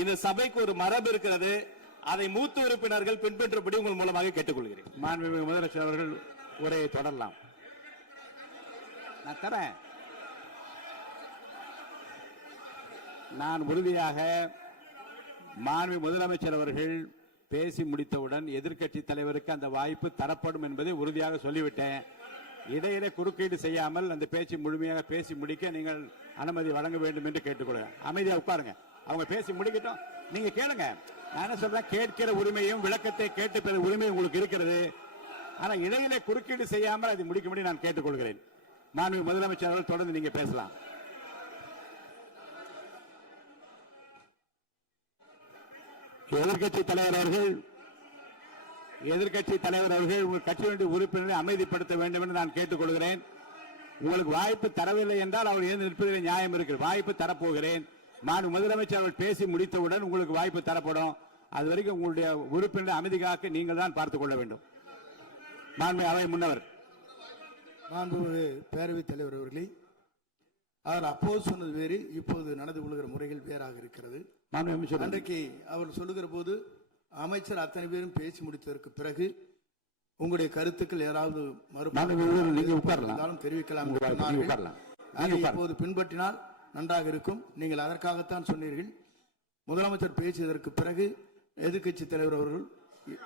இந்த சபைக்கு ஒரு மரபு இருக்கிறது. அதை மூத்த உறுப்பினர்கள் பின்பற்றபடி உங்கள் மூலமாக கேட்டுக்கொள்கிறேன். மாண்புமிகு முதலமைச்சர் அவர்கள் உரையை தொடரலாம். நான் தரேன். நான் உறுதியாக மாண்புமிகு முதலமைச்சர் அவர்கள் பேசி முடித்தவுடன் எதிர்க்கட்சி தலைவருக்கு அந்த வாய்ப்பு தரப்படும் என்பதை உறுதியாக சொல்லிவிட்டேன். இடையிலே குறுக்கீடு செய்யாமல் அந்த பேச்சு முழுமையாக பேசி முடிக்க நீங்கள் அனுமதி வழங்க வேண்டும் என்று கேட்டுக்கொள்கிறேன். அமைதியா உட்காருங்க. அவங்க பேசி முடிக்கட்டும், நீங்க கேளுங்க. நான் என்ன சொல்றேன், கேட்கிற உரிமையும் விளக்கத்தை கேட்டு பெற உரிமை உங்களுக்கு இருக்கிறது. ஆனா இடையிலே குறுக்கீடு செய்யாமல் அதை முடிக்கும்படி நான் கேட்டுக்கொள்கிறேன். மாண்புமிகு முதலமைச்சர் அவர்கள் தொடர்ந்து நீங்க பேசலாம். எதிர்க்கட்சி தலைவர் அவர்கள் உங்கள் கட்சியினுடைய உறுப்பினரை அமைதிப்படுத்த வேண்டும் என்று நான் கேட்டுக்கொள்கிறேன். உங்களுக்கு வாய்ப்பு தரவில்லை என்றால் அவர் எழுந்து நிற்பதில் நியாயம் இருக்கு. வாய்ப்பு தரப்போகிறேன். நான் முதலமைச்சர் அவர்கள் பேசி முடித்தவுடன் உங்களுக்கு வாய்ப்பு தரப்படும். அது வரைக்கும் உங்களுடைய உறுப்பினரை அமைதி காக்க நீங்கள் தான் பார்த்துக் கொள்ள வேண்டும். மாண்புமிகு அவை முன்னவர். மாண்புமிகு பேரவைத் தலைவர் அவர்களே, அவர் அப்போது சொன்னது வேறு, இப்போது நடந்து கொள்கிற முறைகள் வேறாக இருக்கிறது. அன்றைக்கு அவர் சொல்லுகிற போது அமைச்சர் அத்தனை பேரும் பேசி முடித்ததற்கு பிறகு உங்களுடைய கருத்துக்கள் யாராவது தெரிவிக்கலாம். இப்போது பின்பற்றினால் நன்றாக இருக்கும். நீங்கள் அதற்காகத்தான் சொன்னீர்கள். முதலமைச்சர் பேசியதற்கு பிறகு எதிர்க்கட்சி தலைவர் அவர்கள்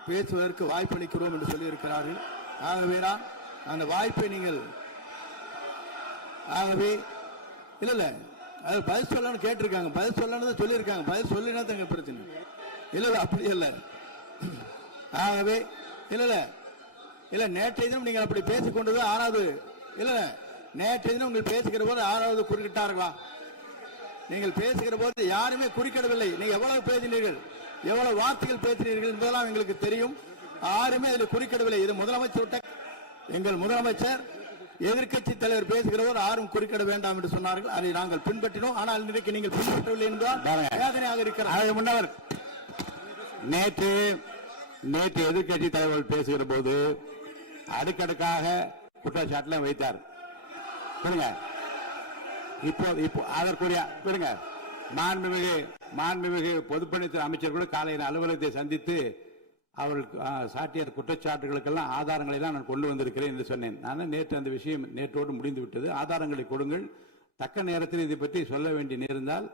பேசுவதற்கு வாய்ப்பளிக்கிறோம் என்று சொல்லியிருக்கிறார்கள். ஆகவே அந்த வாய்ப்பை நீங்கள் இல்ல அது பதில் சொல்லணும்னு கேட்டிருக்காங்க. பதில் சொல்லணும் சொல்லியிருக்காங்க. பதில் சொல்லினா தங்க பிரச்சனை இல்ல. அப்படி இல்ல. ஆகவே இல்ல நேற்றைய தினம் நீங்கள் அப்படி பேசிக் கொண்டது ஆறாவது இல்ல. நேற்றைய தினம் உங்கள் பேசுகிற போது ஆறாவது குறுக்கிட்டார்களா? நீங்கள் பேசுகிற போது யாருமே குறுக்கிடவில்லை. நீங்க எவ்வளவு பேசினீர்கள், எவ்வளவு வார்த்தைகள் பேசினீர்கள் என்பதெல்லாம் எங்களுக்கு தெரியும். யாருமே அதில் குறுக்கிடவில்லை. இது முதலமைச்சர், எங்கள் முதலமைச்சர் எதிர்க்கட்சி தலைவர் பேசுகிறவர் யாரும் குறுக்கிட வேண்டாம் என்று சொன்னார்கள். அதை நாங்கள் பின்பற்றினோம். ஆனால் இன்றைக்கு நீங்கள் பின்பற்றவில்லை என்பதால் வேதனையாக இருக்கிறார். முன்னவர் நேற்று எதிர்க்கட்சி தலைவர் பேசுகிற போது அடுக்கடுக்காக குற்றச்சாட்டுல வைத்தார். இப்போ அதற்குரிய மாண்புமிகு பொதுப்பணித்துறை அமைச்சர் கூட காலையில் அலுவலகத்தை சந்தித்து அவர்கள் சாட்டிய குற்றச்சாட்டுகளுக்கெல்லாம் ஆதாரங்களை எல்லாம் நான் கொண்டு வந்திருக்கிறேன் என்று சொன்னேன். நான் நேற்று அந்த விஷயம் நேற்றோடு முடிந்து விட்டது. ஆதாரங்களை கொடுங்கள். தக்க நேரத்தில் இதை பற்றி சொல்ல வேண்டி நேர்ந்தால்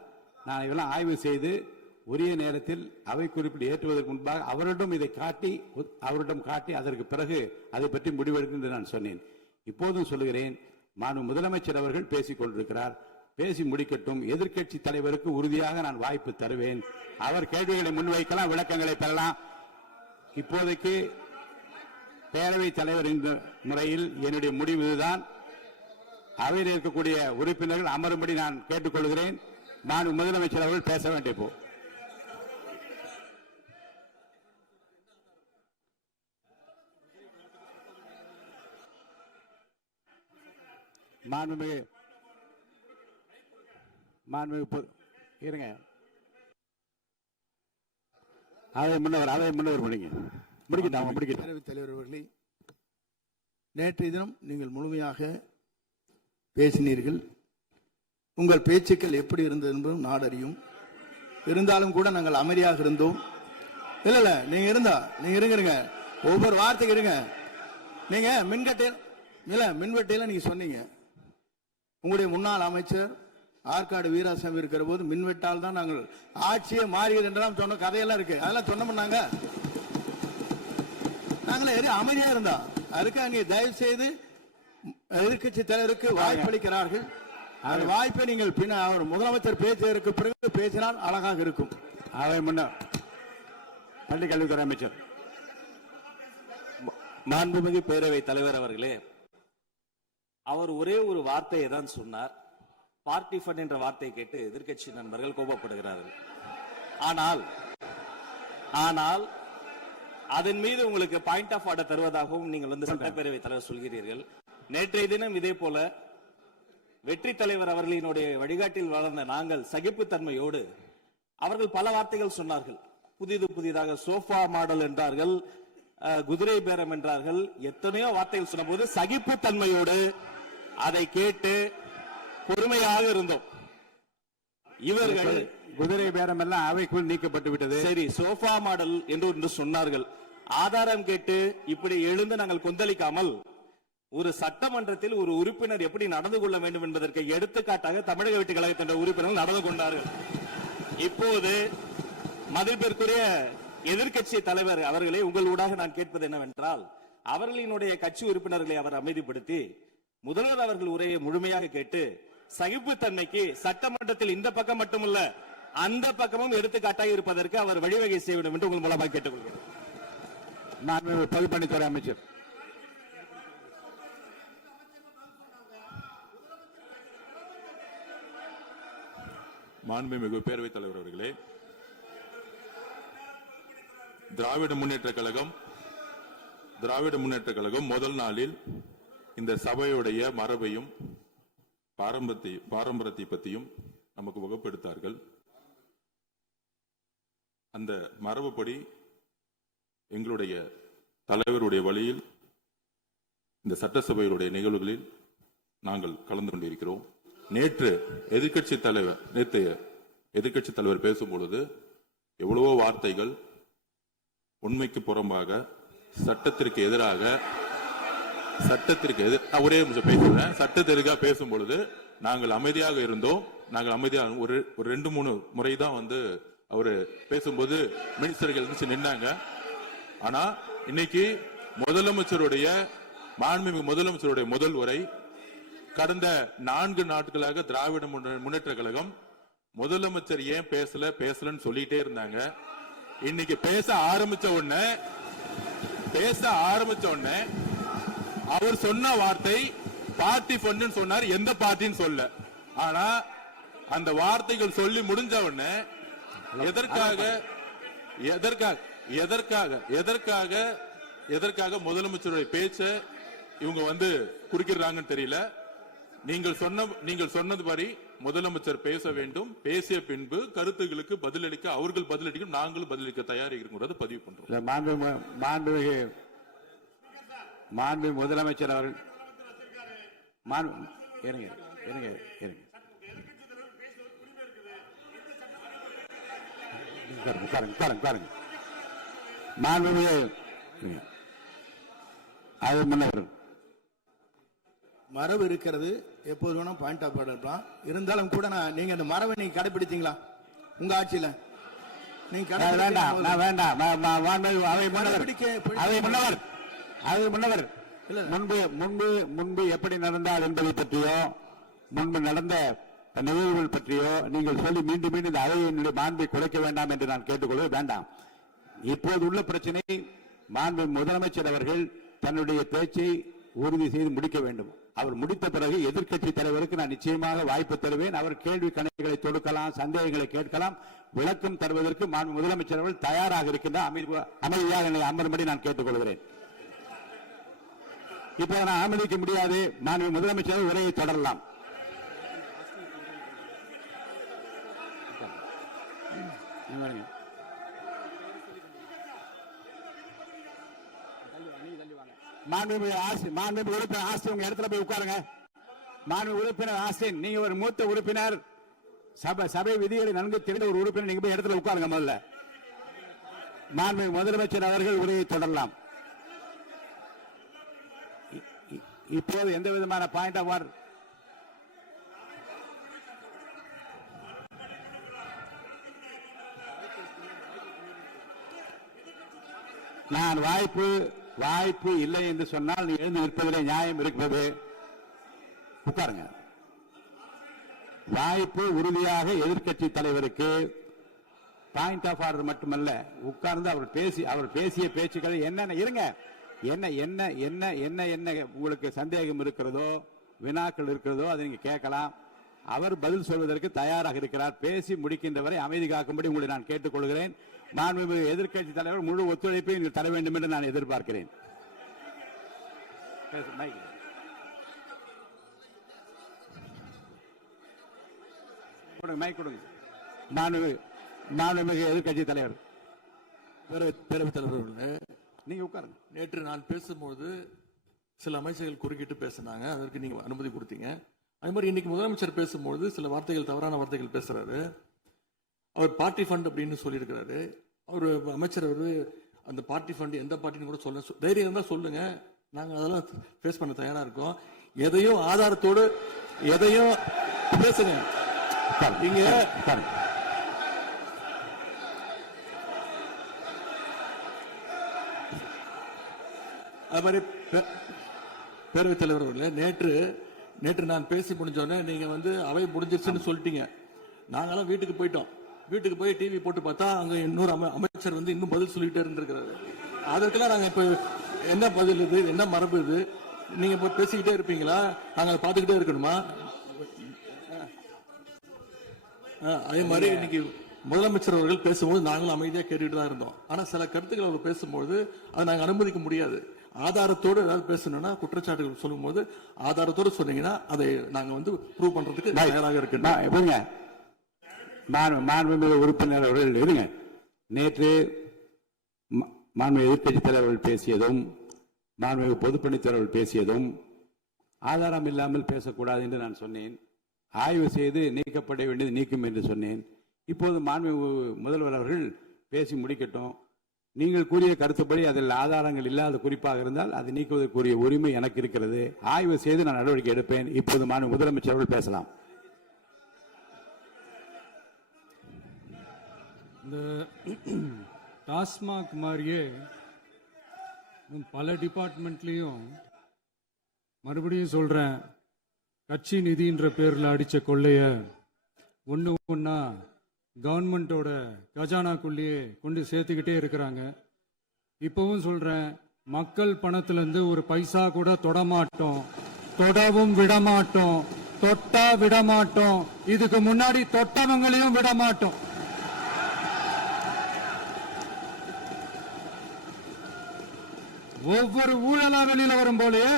நான் இதெல்லாம் ஆய்வு செய்து உரிய நேரத்தில் அவை குறிப்பிட்டு ஏற்றுவதற்கு முன்பாக அவரிடம் காட்டி அதற்கு பிறகு அதை பற்றி முடிவெடுக்கும் என்று நான் சொன்னேன். இப்போதும் சொல்லுகிறேன், மாண்புமிகு முதலமைச்சர் அவர்கள் பேசிக் கொண்டிருக்கிறார். பேசி முடிக்கட்டும். எதிர்க்கட்சி தலைவருக்கு உறுதியாக நான் வாய்ப்பு தருவேன். அவர் கேள்விகளை முன்வைக்கலாம், விளக்கங்களை பெறலாம். இப்போதைக்கு பேரவைத் தலைவர் என்ற முறையில் என்னுடைய முடிவு இதுதான். அவையில் இருக்கக்கூடிய உறுப்பினர்கள் அமரும்படி நான் கேட்டுக்கொள்கிறேன். நான் முதலமைச்சர் அவர்கள் பேச வேண்டிய போ மாண்புமிகு இருங்க. அவை முன்னவர் பேரவைத் தலைவர் அவர்களே, நேற்றைய தினம் நீங்கள் முழுமையாக பேசினீர்கள். உங்கள் பேச்சுக்கள் எப்படி இருந்தது என்பதும் நாடு அறியும். இருந்தாலும் கூட நாங்கள் அமைதியாக இருந்தோம். இல்ல நீங்க இருங்க. ஒவ்வொரு வார்த்தைக்கு இருங்க. நீங்க மின்வெட்டையில நீங்க சொன்னீங்க. உங்களுடைய முன்னாள் அமைச்சர் ஆற்காடு வீராசாமி இருக்கிற போது மின்வெட்டால் தான் நாங்கள் ஆட்சியே மாறியது என்றெல்லாம் சொன்ன கதையெல்லாம் இருக்கு. அதெல்லாம் சொன்னோம்னாங்க. நாங்களே அமைதியா இருந்தா அதுக்காக நீங்க தயவு செய்து எதிர்க்கட்சி தலைவருக்கு வாய்ப்பளிக்கிறார்கள். அந்த வாய்ப்பை நீங்கள் அவர் முதலமைச்சர் பேசுவதற்கு பிறகு பேசினால் அழகாக இருக்கும். அவை முன்னர் பள்ளி கல்வித்துறை அமைச்சர். மாண்புமிகு பேரவைத் தலைவர் அவர்களே, அவர் ஒரே ஒரு வார்த்தையை தான் சொன்னார். பார்ட்டி ஃபண்ட் என்ற வார்த்தையை கேட்டு எதிர்க்கட்சி நண்பர்கள் கோபப்படுகிறார்கள். ஆனால் அதன் மீது உங்களுக்கு பாயிண்ட் ஆஃப் ஆர்டர் தருவதாகவும் நீங்கள் சட்டப்பேரவை தலைவர் சொல்கிறீர்கள். நேற்றைய தினம் இதே போல வெற்றி தலைவர் அவர்களினுடைய வழிகாட்டில் வளர்ந்த நாங்கள் சகிப்புத்தன்மையோடு அவர்கள் பல வார்த்தைகள் சொன்னார்கள். புதிதாக சோஃபா மாடல் என்றார்கள், குதிரை பேரம் என்றார்கள், எத்தனையோ வார்த்தைகள் சொன்ன போது சகிப்புத்தன்மையோடு அதை கேட்டு பொறுமையாக இருந்தோம். குதிரை பேரம் எல்லாம் அவைக்குள் நீக்கப்பட்டு விட்டது. சரி, சோஃபா மாடல் என்று சொன்னார்கள். ஆதாரம் கேட்டு இப்படி எழுந்து நாங்கள் கொந்தளிக்காமல் ஒரு சட்டமன்றத்தில் ஒரு உறுப்பினர் எப்படி நடந்து கொள்ள வேண்டும் என்பதற்கு எடுத்துக்காட்டாக தமிழக வெற்றி கழகத்தின் உறுப்பினர்கள் நடந்து கொண்டார்கள். இப்போது மதிப்பிற்குரிய எதிர்க்கட்சி தலைவர் அவர்களை உங்கள் ஊடாக நான் கேட்பது என்னவென்றால், அவர்களினுடைய கட்சி உறுப்பினர்களை அவர் அமைதிப்படுத்தி முதல்வர் அவர்கள் உரையை முழுமையாக கேட்டு சகிப்புத்தன்மைக்கு சட்டமன்றத்தில் இந்த பக்கம் மட்டுமல்ல அந்த பக்கமும் எடுத்துக்காட்டாக இருப்பதற்கு அவர் வழிவகை செய்ய வேண்டும் என்று உங்கள் மூலமாக கேட்டுக்கொள்கிறேன். பொதுப்பணித்துறை அமைச்சர். மாண்புமிகு பேரவைத் தலைவர் அவர்களே, திராவிட முன்னேற்ற கழகம் முதல் நாளில் இந்த சபையுடைய மரபையும் பாரம்பரியத்தை பற்றியும் நமக்கு வகுப்பெடுத்தார்கள். அந்த மரபுப்படி எங்களுடைய தலைவருடைய வழியில் இந்த சட்டசபையுடைய நிகழ்வுகளில் நாங்கள் கலந்து கொண்டிருக்கிறோம். நேற்று எதிர்க்கட்சி தலைவர் பேசும்பொழுது எவ்வளவோ வார்த்தைகள் உண்மைக்கு புறம்பாக சட்டத்திற்கு எதிராக ஒரே நிமிஷம் பேசுறேன். சட்டத்திற்காக பேசும் பொழுது நாங்கள் அமைதியாக இருந்தோம். ஒரு 2-3 முறை தான் அவரு பேசும்போது மினிஸ்டர்கள் இருந்துச்சு நின்னாங்க. ஆனா இன்னைக்கு மாண்புமிகு முதலமைச்சருடைய முதல் உரை கடந்த 4 நாட்களாக திராவிட முன்னேற்ற கழகம் முதலமைச்சர் ஏன் பேசலன்னு சொல்லிட்டே இருந்தாங்க. இன்னைக்கு பேச ஆரம்பிச்ச உடனே அவர் சொன்ன வார்த்தை பார்ட்டி ஃபண்ட் சொன்னார். எந்த பார்ட்டின்னு சொல்ல. ஆனா அந்த வார்த்தைகள் சொல்லி முடிஞ்ச உடனே எதற்காக முதலமைச்சருடைய பேச்ச இவங்க குறுக்கிறாங்கன்னு தெரியல. நீங்கள் சொன்னதுபடி முதலமைச்சர் பேச வேண்டும். பேசிய பின்பு கருத்துகளுக்கு பதிலளிக்க அவர்கள் பதிலளிக்கும், நாங்களும் பதிலளிக்க தயாராக இருக்கிறது பதிவு பண்றோம். மாண்பு முதலமைச்சர் அவர்கள் மரபு இருக்கிறது. எப்போது வேணும் பாயிண்ட் ஆஃப் ஆர்டர் இருக்கலாம். இருந்தாலும் கூட நீங்க அந்த மரபை நீங்க கடைபிடித்தீங்களா உங்க ஆட்சியில? நீங்க முன்பு எப்படி நடந்தால் என்பதை பற்றியோ முன்பு நடந்த நிகழ்வுகள் பற்றியோ நீங்கள் சொல்லி மீண்டும் இந்த அவையினுடைய மாண்பை குறைக்க வேண்டாம் என்று நான் கேட்டுக்கொள்ள வேண்டாம். இப்போது உள்ள பிரச்சனை, மாண்பு முதலமைச்சர் அவர்கள் தன்னுடைய பேச்சை உறுதி செய்து முடிக்க வேண்டும். அவர் முடித்த பிறகு எதிர்க்கட்சி தலைவருக்கு நான் நிச்சயமாக வாய்ப்பு தருவேன். அவர் கேள்வி கணைகளை தொடுக்கலாம், சந்தேகங்களை கேட்கலாம். விளக்கம் தருவதற்கு மாண்பு முதலமைச்சர் அவர்கள் தயாராக இருக்கின்றார். அமைதியாக என்னை அமரும்படி நான் கேட்டுக்கொள்கிறேன். இப்ப நான் அனுமதிக்க முடியாது. மாண்பு முதலமைச்சர் உரையை தொடரலாம். மாண்புமிகு உறுப்பினர் ஆஸ்தின் உங்க இடத்துல போய் உட்காருங்க. மாண்புமிகு உறுப்பினர் ஆஸ்தின், நீங்க ஒரு மூத்த உறுப்பினர், சபை விதிகளை நன்கு தெரிந்த ஒரு உறுப்பினர், நீங்க போய் இடத்துல உட்காருங்க. முதல்ல மாண்புமிகு முதலமைச்சர் அவர்கள் உரையை தொடரலாம். இப்போது எந்த விதமான பாயிண்ட் ஆஃப் ஆர்டர் நான் வாய்ப்பு இல்லை என்று சொன்னால் நீ எழுந்து நிற்பதிலே நியாயம் இருக்கிறது. உட்காருங்க. வாய்ப்பு உறுதியாக எதிர்க்கட்சி தலைவருக்கு பாயிண்ட் ஆஃப் ஆர்டர் மட்டுமல்ல, உட்கார்ந்து அவர் பேசிய பேச்சுக்களை என்னென்ன இருங்க, என்ன என்ன என்ன என்ன என்ன உங்களுக்கு சந்தேகம் இருக்கிறதோ, வினாக்கள் இருக்கிறதோ அதை நீங்க கேட்கலாம். அவர் பதில் சொல்வதற்கு தயாராக இருக்கிறார். பேசி முடிக்கின்ற வரை அமைதி காக்கும்படி உங்களை நான் கேட்டுக்கொள்கிறேன். மாண்புமிகு எதிர்க்கட்சி தலைவர் முழு ஒத்துழைப்பை நீங்கள் தர வேண்டும் என்று நான் எதிர்பார்க்கிறேன். மாண்புமிகு எதிர்க்கட்சி தலைவர், பேரவைத் தலைவர், நீங்க உட்காருங்க. நேற்று நான் பேசும்போது சில அமைச்சர்கள் குறுக்கிட்டு பேசினாங்க. அதற்கு நீங்க அனுமதி கொடுத்தீங்க. அது மாதிரி இன்னைக்கு முதலமைச்சர் பேசும்போது சில வார்த்தைகள், தவறான வார்த்தைகள் பேசுறாரு. அவர் பார்ட்டி ஃபண்ட் அப்படின்னு சொல்லியிருக்கிறாரு. அவர் அமைச்சர் அவரு அந்த பார்ட்டி ஃபண்ட் எந்த பார்ட்டின்னு கூட சொல்ல தைரியம் இருந்தா சொல்லுங்க, நாங்க அதெல்லாம் ஃபேஸ் பண்ண தயாரா இருக்கோம். எதையும் ஆதாரத்தோடு எதையும் பேசுங்க. இங்க அது மாதிரி பேரவைத் தலைவர் அவர்களே, நேற்று நான் பேசி முடிஞ்சோடனே நீங்க அவை முடிஞ்சிருச்சுன்னு சொல்லிட்டீங்க. நாங்கெல்லாம் வீட்டுக்கு போயிட்டோம். வீட்டுக்கு போய் டிவி போட்டு பார்த்தா அங்க இன்னொரு அமைச்சர் இன்னும் பதில் சொல்லிட்டே இருந்திருக்கிறாரு. அதற்கெல்லாம் நாங்க இப்ப என்ன பதில் இது, என்ன மரபு இது? நீங்க போய் பேசிக்கிட்டே இருப்பீங்களா? நாங்க அதை பார்த்துக்கிட்டே இருக்கணுமா? அதே மாதிரி இன்னைக்கு முதலமைச்சர் அவர்கள் பேசும்போது நாங்களும் அமைதியா கேட்டுட்டு தான் இருந்தோம். ஆனா சில கருத்துக்கள் அவர் பேசும்போது அதை நாங்க அனுமதிக்க முடியாது. ஆதாரத்தோடு ஏதாவது பேசணும்னா, குற்றச்சாட்டுகள் சொல்லும் போது ஆதாரத்தோடு சொன்னீங்கன்னா அதை நாங்க ப்ரூவ் பண்றதுக்கு தயாராக இருக்கு. மாண்புமிகு உறுப்பினர் அவர்கள் இருங்க. நேற்று மாண்புமிகு எதிர்க்கட்சி தலைவர்கள் பேசியதும் மாண்புமிகு பொதுப்பணித்துறைகள் பேசியதும் ஆதாரம் இல்லாமல் பேசக்கூடாது என்று நான் சொன்னேன். ஆய்வு செய்து நீக்கப்பட வேண்டியது நீக்கும் என்று சொன்னேன். இப்போது மாண்புமிகு முதல்வர் அவர்கள் பேசி முடிக்கட்டும். நீங்கள் கூறிய கருத்துப்படி அதில் ஆதாரங்கள் இல்லாத குறிப்பாக இருந்தால் அதை நீக்குவதற்குரிய உரிமை எனக்கு இருக்கிறது. ஆய்வு செய்து நான் நடவடிக்கை எடுப்பேன். இப்போது மாண்புமிகு முதலமைச்சர் அவர்கள் பேசலாம். இந்த டாஸ்மாக் மாதிரியே பல டிபார்ட்மெண்ட்லயும் மறுபடியும் சொல்றேன், கட்சி நிதின்ற பேர்ல அடிச்ச கொள்ளைய ஒன்னா கவர்மெண்டோட கஜானாக்குள்ளேயே கொண்டு சேர்த்துக்கிட்டே இருக்கிறாங்க. இப்பவும் சொல்றேன், மக்கள் பணத்துல இருந்து ஒரு பைசா கூட தொடமாட்டோம், தொடவும் விடமாட்டோம், தொட்டா விடமாட்டோம். இதுக்கு முன்னாடி தொட்டவங்களையும் விடமாட்டோம். ஒவ்வொரு ஊழலா வெளியில வரும் போலயே,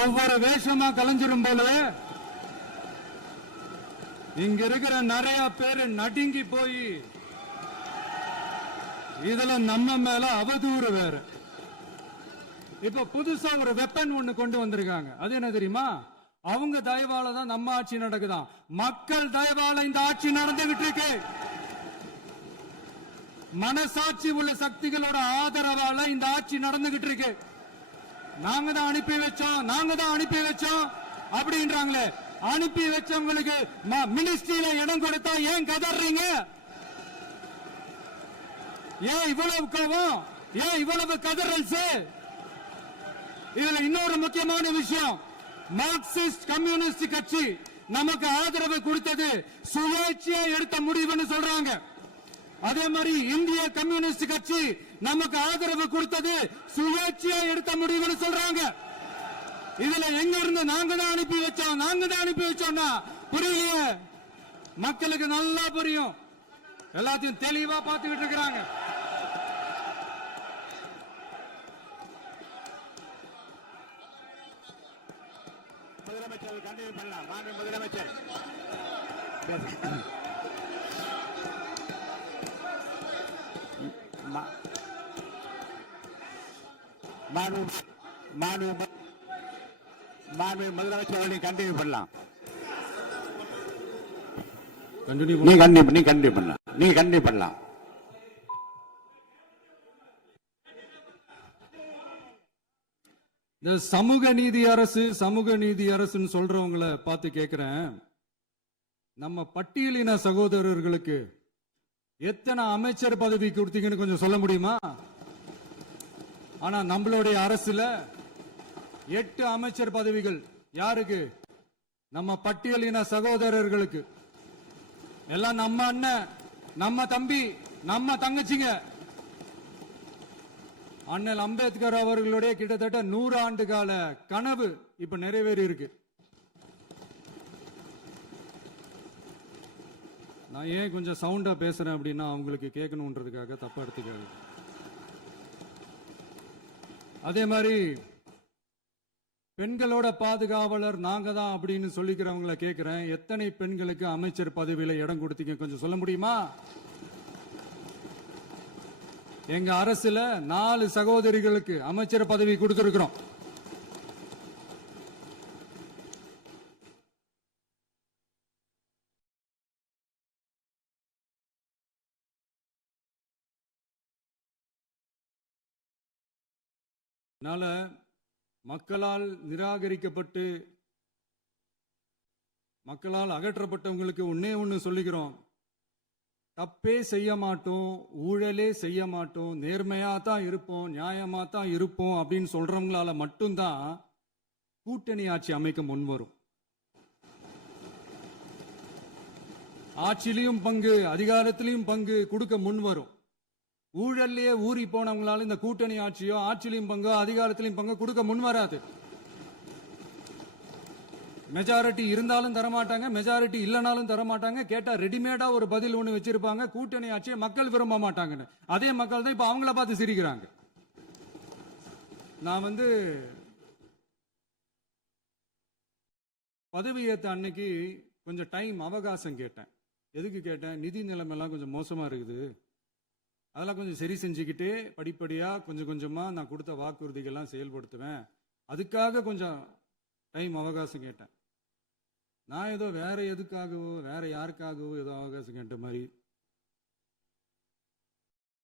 ஒவ்வொரு வேஷமா கலைஞ்சிரும் போலயே இங்க இருக்கிற நிறைய பேரு நடுங்கி போய் இதுல நம்ம மேல அவதூறு வேற. இப்ப புதுசா ஒரு வெப்பன் ஒண்ணு கொண்டு வந்திருக்காங்க. அது என்ன தெரியுமா? அவங்க தயவால தான் நம்ம ஆட்சி நடக்குதாம். மக்கள் தயவால இந்த ஆட்சி நடந்துகிட்டு இருக்கு. மனசாட்சி உள்ள சக்திகளோட ஆதரவால இந்த ஆட்சி நடந்துகிட்டு இருக்கு. நாங்க தான் அனுப்பி வச்சோம் அப்படின்றாங்களே. அனுப்பி வச்சவங்களுக்கு மினிஸ்ட்ரியில இடம் கொடுத்தா ஏன் கதறீங்க? ஏன் இவ்வளவு கோபம்? ஏன் இவ்வளவு கதறல்ஸ்? இதுல இன்னொரு முக்கியமான விஷயம், மார்க்சிஸ்ட் கம்யூனிஸ்ட் கட்சி நமக்கு ஆதரவு கொடுத்தது சுயேட்சையா எடுத்த முடிவுன்னு சொல்றாங்க. அதே மாதிரி இந்திய கம்யூனிஸ்ட் கட்சி நமக்கு ஆதரவு கொடுத்தது சுயேட்சையா எடுத்த முடிவுன்னு சொல்றாங்க. இதுல எங்க இருந்து நாங்க தான் அனுப்பி வச்சோம்னா புரியலையே. மக்களுக்கு நல்லா புரியும், எல்லாத்தையும் தெளிவா பார்த்துக்கிட்டு இருக்கிறாங்க. முதலமைச்சர் கண்டினியூ பண்ணலாம். மாண்புமிகு முதலமைச்சர் முதலமைச்சர் கண்டினியூ பண்ணலாம். நீங்க கண்டினியூ பண்ணலாம். இந்த சமூக நீதி அரசுன்னு சொல்றவங்களை பார்த்து கேட்கிறேன், நம்ம பட்டியலின சகோதரர்களுக்கு எத்தனை அமைச்சர் பதவி கொடுத்தீங்கன்னு கொஞ்சம் சொல்ல முடியுமா? ஆனா நம்மளுடைய அரசுல 8 அமைச்சர் பதவிகள் யாருக்கு? நம்ம பட்டியலின சகோதரர்களுக்கு. எல்லாம் நம்ம அண்ணன், நம்ம தம்பி, நம்ம தங்கச்சிங்க. அண்ணல் அம்பேத்கர் அவர்களுடைய கிட்டத்தட்ட 100 ஆண்டு கால கனவு இப்ப நிறைவேறி இருக்கு. நான் ஏன் கொஞ்சம் சவுண்டா பேசுறேன் அப்படின்னா அவங்களுக்கு கேட்கணுன்றதுக்காக தப்பா எடுத்துக்காது. அதே மாதிரி பெண்களோட பாதுகாவலர் நாங்க தான் அப்படின்னு சொல்லிக்கிறவங்களை கேட்கிறேன், எத்தனை பெண்களுக்கு அமைச்சர் பதவியில இடம் கொடுத்தீங்க கொஞ்சம் சொல்ல முடியுமா? எங்க அரசுல 4 சகோதரிகளுக்கு அமைச்சர் பதவி கொடுத்திருக்கிறோம். அதனால மக்களால் நிராகரிக்கப்பட்டு மக்களால் அகற்றப்பட்டவங்களுக்கு ஒன்னே ஒன்று சொல்லிக்கிறோம், தப்பே செய்ய மாட்டோம், ஊழலே செய்ய மாட்டோம், நேர்மையா தான் இருப்போம், நியாயமா தான் இருப்போம் அப்படின்னு சொல்றவங்களால மட்டும்தான் கூட்டணி ஆட்சி அமைக்க முன்வரும். ஆட்சியிலையும் பங்கு, அதிகாரத்திலையும் பங்கு கொடுக்க முன்வரும். ஊழல்லையே ஊறி போனவங்களால இந்த கூட்டணி ஆட்சியோ ஆட்சியிலையும் பங்கோ அதிகாரத்திலையும் பங்கு கொடுக்க முன்வராது. மெஜாரிட்டி இருந்தாலும் தரமாட்டாங்க, மெஜாரிட்டி இல்லைனாலும் தரமாட்டாங்க. கேட்டா ரெடிமேடா ஒரு பதில் ஒண்ணு வச்சிருப்பாங்க, கூட்டணி ஆட்சியை மக்கள் விரும்ப மாட்டாங்கன்னு. அதே மக்கள் தான் இப்ப அவங்கள பார்த்து சிரிக்கிறாங்க. நான் பதவியேற்ற அன்னைக்கு கொஞ்சம் டைம் அவகாசம் கேட்டேன். எதுக்கு கேட்டேன்? நிதி நிலைமைலாம் கொஞ்சம் மோசமா இருக்குது, அதெல்லாம் கொஞ்சம் சரி செஞ்சுக்கிட்டே படிப்படியா கொஞ்சம் கொஞ்சமா நான் கொடுத்த வாக்குறுதிகள்லாம் செயல்படுத்துவேன், அதுக்காக கொஞ்சம் டைம் அவகாசம் கேட்டேன். நான் ஏதோ வேற எதுக்காகவோ வேற யாருக்காகவோ ஏதோ அவகாசம் கேட்ட மாதிரி.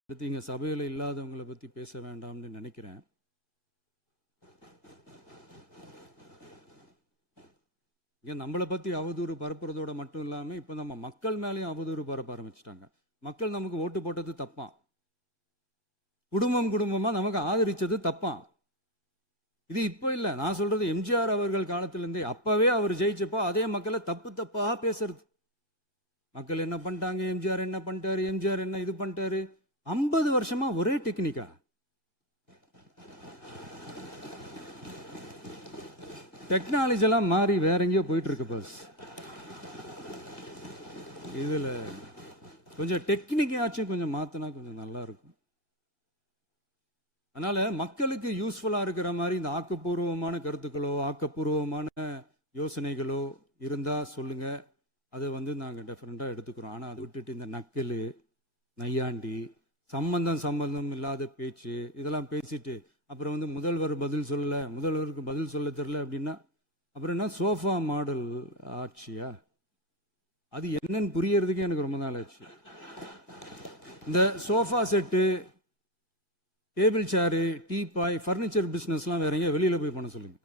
அடுத்து இங்க சபையில இல்லாதவங்களை பத்தி பேச வேண்டாம்னு நினைக்கிறேன். இங்க நம்மளை பத்தி அவதூறு பரப்புறதோட மட்டும் இல்லாம இப்ப நம்ம மக்கள் மேலேயும் அவதூறு பரப்ப ஆரம்பிச்சிட்டாங்க. மக்கள் நமக்கு ஓட்டு போட்டது தப்பான், குடும்பம் குடும்பமா நமக்கு ஆதரிச்சது தப்பான். இது இப்ப இல்ல, நான் சொல்றது எம்ஜிஆர் அவர்கள் காலத்திலிருந்தே. அப்பவே அவர் ஜெயிச்சப்போ அதே மக்களை தப்பு தப்பா பேசுறது. மக்கள் என்ன பண்ணிட்டாங்க, எம்ஜிஆர் என்ன பண்ணிட்டாரு, எம்ஜிஆர் என்ன இது பண்ணிட்டாரு. 50 வருஷமா ஒரே டெக்னிக்கா. டெக்னாலஜி எல்லாம் மாறி வேற எங்கேயோ போயிட்டு இருக்கு பஸ். இதுல கொஞ்சம் டெக்னிக்காச்சும் கொஞ்சம் மாத்தினா கொஞ்சம் நல்லா இருக்கும். அதனால மக்களுக்கு யூஸ்ஃபுல்லா இருக்கிற மாதிரி இந்த ஆக்கப்பூர்வமான கருத்துக்களோ ஆக்கப்பூர்வமான யோசனைகளோ இருந்தா சொல்லுங்க, அதை நாங்க டெஃபரெண்டா எடுத்துக்கிறோம். ஆனா அதை விட்டுட்டு இந்த நக்கல் நையாண்டி சம்பந்தம் இல்லாத பேச்சு இதெல்லாம் பேசிட்டு அப்புறம் முதல்வர் பதில் சொல்லல, முதல்வருக்கு பதில் சொல்ல தெரியல அப்படின்னா அப்புறம் என்ன சோஃபா மாடல் ஆட்சியா? அது என்னன்னு புரியறதுக்கே எனக்கு ரொம்ப நாள் ஆச்சு. இந்த sofa set, table chair, teapoy, furniture பிசினஸ்லாம் வேற எங்க வெளியில போய் பண்ண சொல்லுங்க.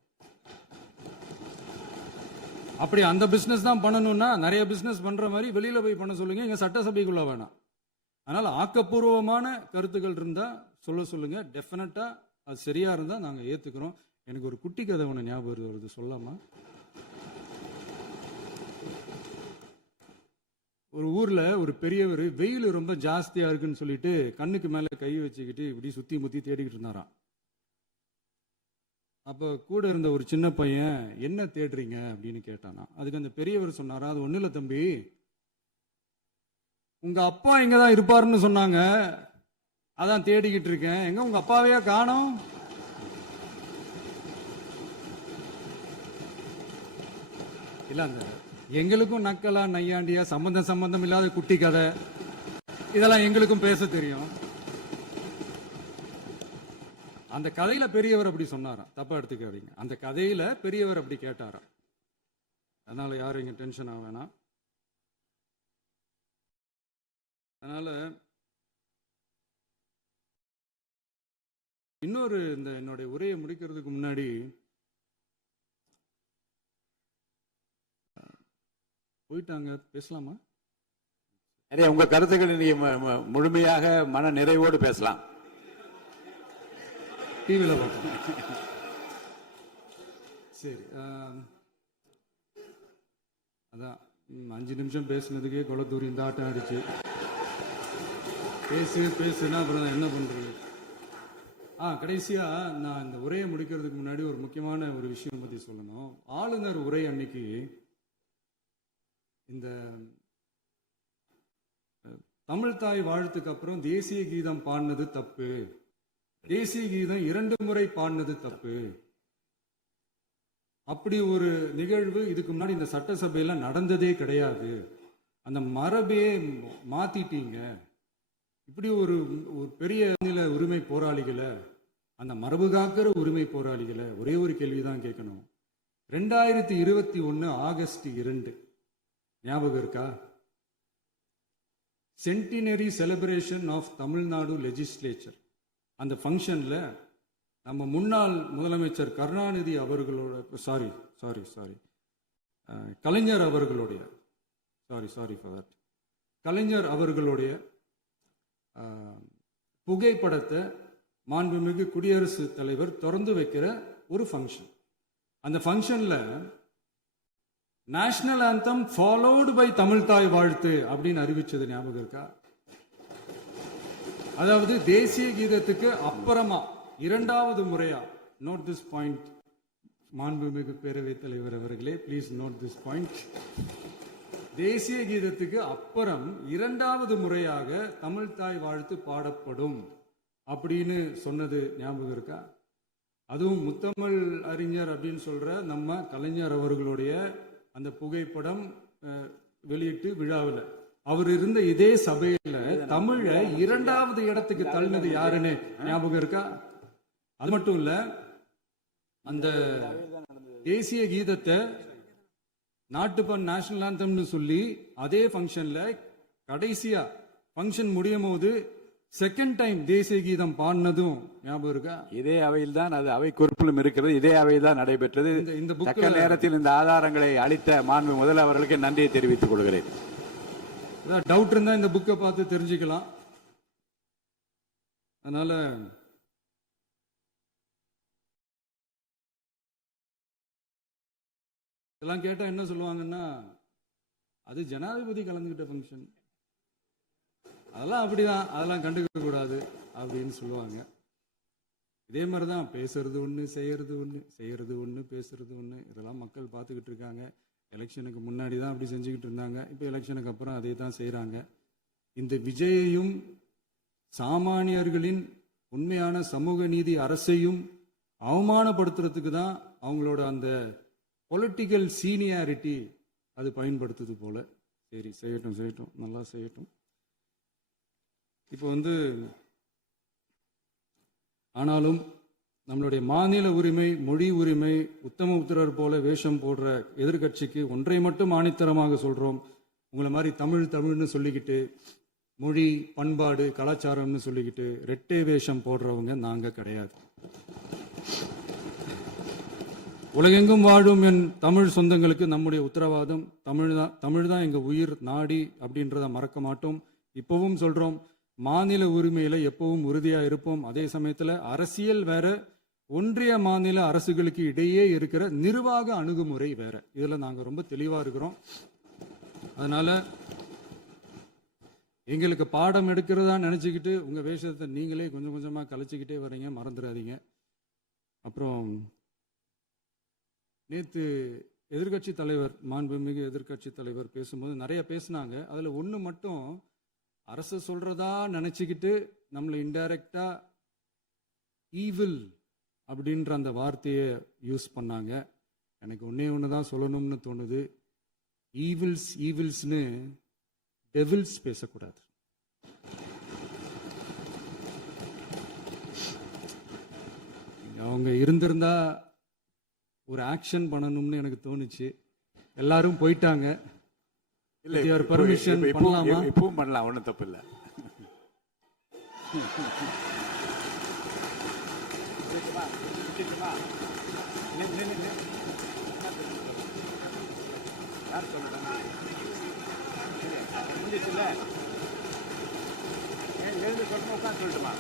அப்படி அந்த பிசினஸ் தான் பண்ணணும்னா நிறைய பிசினஸ் பண்ற மாதிரி வெளியில போய் பண்ண சொல்லுங்க, இங்க சட்டசபைக்குள்ள வேணாம். அதனால ஆக்கப்பூர்வமான கருத்துக்கள் இருந்தா சொல்லுங்க, டெஃபினட்டா அது சரியா இருந்தா நாங்க ஏத்துக்கிறோம். எனக்கு ஒரு குட்டி கதை ஒன்று ஞாபகம் வருது, சொல்லாமா? ஒரு ஊர்ல ஒரு பெரியவர் வெயில் ரொம்ப ஜாஸ்தியா இருக்குன்னு சொல்லிட்டு கண்ணுக்கு மேல கை வச்சுக்கிட்டு இப்படி சுத்தி முத்தி தேடிக்கிட்டு இருந்தாராம். அப்ப கூட இருந்த ஒரு சின்ன பையன் என்ன தேடுறீங்க அப்படின்னு கேட்டானா. அதுக்கு அந்த பெரியவர் சொன்னாரா, அது ஒண்ணு இல்ல தம்பி, உங்க அப்பா இங்கதான் இருப்பாருன்னு சொன்னாங்க, அதான் தேடிக்கிட்டு இருக்கேன், எங்க உங்க அப்பாவையா காணோம்? இல்ல அந்த எங்களுக்கும் நக்கலா நையாண்டியா சம்பந்தம் இல்லாத குட்டி கதை இதெல்லாம் எங்களுக்கும் பேச தெரியும். அந்த கதையில பெரியவர் அப்படி சொன்னாராம், தப்பா எடுத்துக்காதீங்க. அந்த கதையில பெரியவர் அப்படி கேட்டாராம். அதனால யாரும் இங்க டென்ஷன் ஆக வேணாம். அதனால இன்னொரு இந்த என்னுடைய உரையை முடிக்கிறதுக்கு முன்னாடி போயிட்டாங்க, பேசலாமா? உங்க கருத்துக்களை நீங்க முழுமையாக மன நிறைவோடு பேசலாம். டிவியில பார்ப்போம். சரி, அதான் 5 நிமிஷம் பேசுனதுக்கே கொலை தூரி இந்த ஆட்டம் அடிச்சு பேசுனா அப்புறம் என்ன பண்றது? கடைசியா நான் இந்த உரையை முடிக்கிறதுக்கு முன்னாடி ஒரு முக்கியமான ஒரு விஷயம் பத்தி சொல்லணும். ஆளுநர் உரை அன்னைக்கு இந்த தமிழ் தாய் வாழ்த்துக்கு அப்புறம் தேசிய கீதம் பாடினது தப்பு, தேசிய கீதம் 2 முறை பாடினது தப்பு, அப்படி ஒரு நிகழ்வு இதுக்கு முன்னாடி இந்த சட்டசபையில நடந்ததே கிடையாது, அந்த மரபே மாத்திட்டீங்க, இப்படி ஒரு பெரிய உரிமை போராளிகளை, அந்த மரபு காக்கிற உரிமை போராளிகளை ஒரே ஒரு கேள்விதான் கேட்கணும். 2021 ஆகஸ்ட் 2 ஞாபகம் இருக்கா? Centenary celebration of Tamil Nadu legislature. அந்த ஃபங்க்ஷன்ல நம்ம முன்னாள் முதலமைச்சர் கருணாநிதி அவர்களோட சாரி கலைஞர் அவர்களுடைய கலைஞர் அவர்களுடைய புகைப்படத்தை மாண்புமிகு குடியரசுத் தலைவர் திறந்து வைக்கிற ஒரு ஃபங்க்ஷன். அந்த ஃபங்க்ஷன்ல national anthem followed by Tamil Thai Vazhthu அப்படின்னு அறிவிச்சது ஞாபகம் இருக்கா? அதாவது தேசிய கீதத்துக்கு அப்புறமா இரண்டாவது முறையா, நோட் திஸ் பாயிண்ட் மாண்புமிகு பேரவைத் தலைவர் அவர்களே, ப்ளீஸ் நோட் திஸ் பாயிண்ட். தேசிய கீதத்துக்கு அப்புறம் இரண்டாவது முறையாக தமிழ் தாய் வாழ்த்து பாடப்படும் அப்படின்னு சொன்னது ஞாபகம் இருக்கா? அதுவும் முத்தமிழ் அறிஞர் அப்படின்னு சொல்ற நம்ம கலைஞர் அவர்களுடைய அந்த புகைப்படம் வெளியிட்டு விழாவில் அவர் இருந்த இதே சபையில தமிழை இரண்டாவது இடத்துக்கு தள்ளினது யாருன்னு ஞாபகம் இருக்கா? அது மட்டும் இல்ல, அந்த தேசிய கீதத்தை நாட்டுப்பண் நேஷனல் ஆந்தம்னு சொல்லி அதே ஃபங்க்ஷன்ல கடைசியா ஃபங்க்ஷன் முடியும் போது செகண்ட் டைம் தேசிய கீதம் பாடினதும் ஞாபகம் இருக்கா? இதே அவையில் தான், அது அவை குறிப்பிலும் இருக்கிறது, இதே அவையில் தான் நடைபெற்றது. இந்த தக்க நேரத்தில் இந்த ஆதாரங்களை அளித்த மாண்பு முதல்வர்களுக்கு நன்றியை தெரிவித்துக் கொள்கிறேன். டவுட் இருந்தா இந்த புக்கை பார்த்து தெரிஞ்சுக்கலாம். அதனால இதெல்லாம் கேட்டா என்ன சொல்லுவாங்கன்னா, அது ஜனாதிபதி கலந்துகிட்ட ஃபங்க்ஷன், அதெல்லாம் அப்படிதான், அதெல்லாம் கண்டுக்க கூடாது அப்படின்னு சொல்லுவாங்க. இதே மாதிரிதான் பேசுறது ஒண்ணு, செய்யறது ஒண்ணு, பேசுறது ஒண்ணு. இதெல்லாம் மக்கள் பார்த்துக்கிட்டு இருக்காங்க. எலெக்ஷனுக்கு முன்னாடி தான் அப்படி செஞ்சுக்கிட்டு இருந்தாங்க. இப்போ எலெக்ஷனுக்கு அப்புறம் அதே தான் செய்கிறாங்க. இந்த விஜயையும் சாமானியர்களின் உண்மையான சமூக நீதி அரசையும் அவமானப்படுத்துறதுக்கு தான் அவங்களோட அந்த பொலிட்டிக்கல் சீனியாரிட்டி அது பயன்படுத்துது போல. சரி, செய்யட்டும், நல்லா செய்யட்டும். இப்போ ஆனாலும் நம்மளுடைய மாநில உரிமை, மொழி உரிமை, உத்தம உத்தரர் போல வேஷம் போடுற எதிர்கட்சிக்கு ஒன்றை மட்டும் ஆணித்தரமாக சொல்றோம். உங்களை மாதிரி தமிழ்னு சொல்லிக்கிட்டு, மொழி, பண்பாடு, கலாச்சாரம்னு சொல்லிக்கிட்டு ரெட்டை வேஷம் போடுறவங்க நாங்க கிடையாது. உலகெங்கும் வாழும் என் தமிழ் சொந்தங்களுக்கு நம்முடைய உத்தரவாதம் தமிழ் தான் எங்க உயிர் நாடி அப்படின்றத மறக்க மாட்டோம். இப்பவும் சொல்றோம், மாநில உரிமையில எப்பவும் உறுதியா இருப்போம். அதே சமயத்துல அரசியல் வேற, ஒன்றிய மாநில அரசுகளுக்கு இடையே இருக்கிற நிர்வாக அணுகுமுறை வேற. இதுல நாங்க ரொம்ப தெளிவா இருக்கிறோம். அதனால எங்களுக்கு பாடம் எடுக்கிறதா நினைச்சுக்கிட்டு உங்க வேஷத்தை நீங்களே கொஞ்சம் கொஞ்சமா கலைச்சிக்கிட்டே வர்றீங்க, மறந்துடாதீங்க. அப்புறம் நேத்து எதிர்கட்சி தலைவர், மாண்புமிகு எதிர்கட்சி தலைவர் பேசும்போது நிறைய பேசினாங்க. அதுல ஒண்ணு மட்டும், அரசு சொல்றதா நினைச்சுக்கிட்டு நம்மளை இன்டைரக்டா ஈவில் அப்படின்ற அந்த வார்த்தையை யூஸ் பண்ணாங்க. எனக்கு ஒண்ணு தான் சொல்லணும்னு தோணுது. ஈவில்ஸ்னு டெவில்ஸ் பேசக்கூடாது. அவங்க இருந்திருந்தா ஒரு ஆக்ஷன் பண்ணணும்னு எனக்கு தோணுச்சு. எல்லாரும் போயிட்டாங்க. பர்மிஷன் பண்ணலாமா? இப்பவும் பண்ணலாம், ஒன்றும் தப்பு இல்லை. சொல்லுமா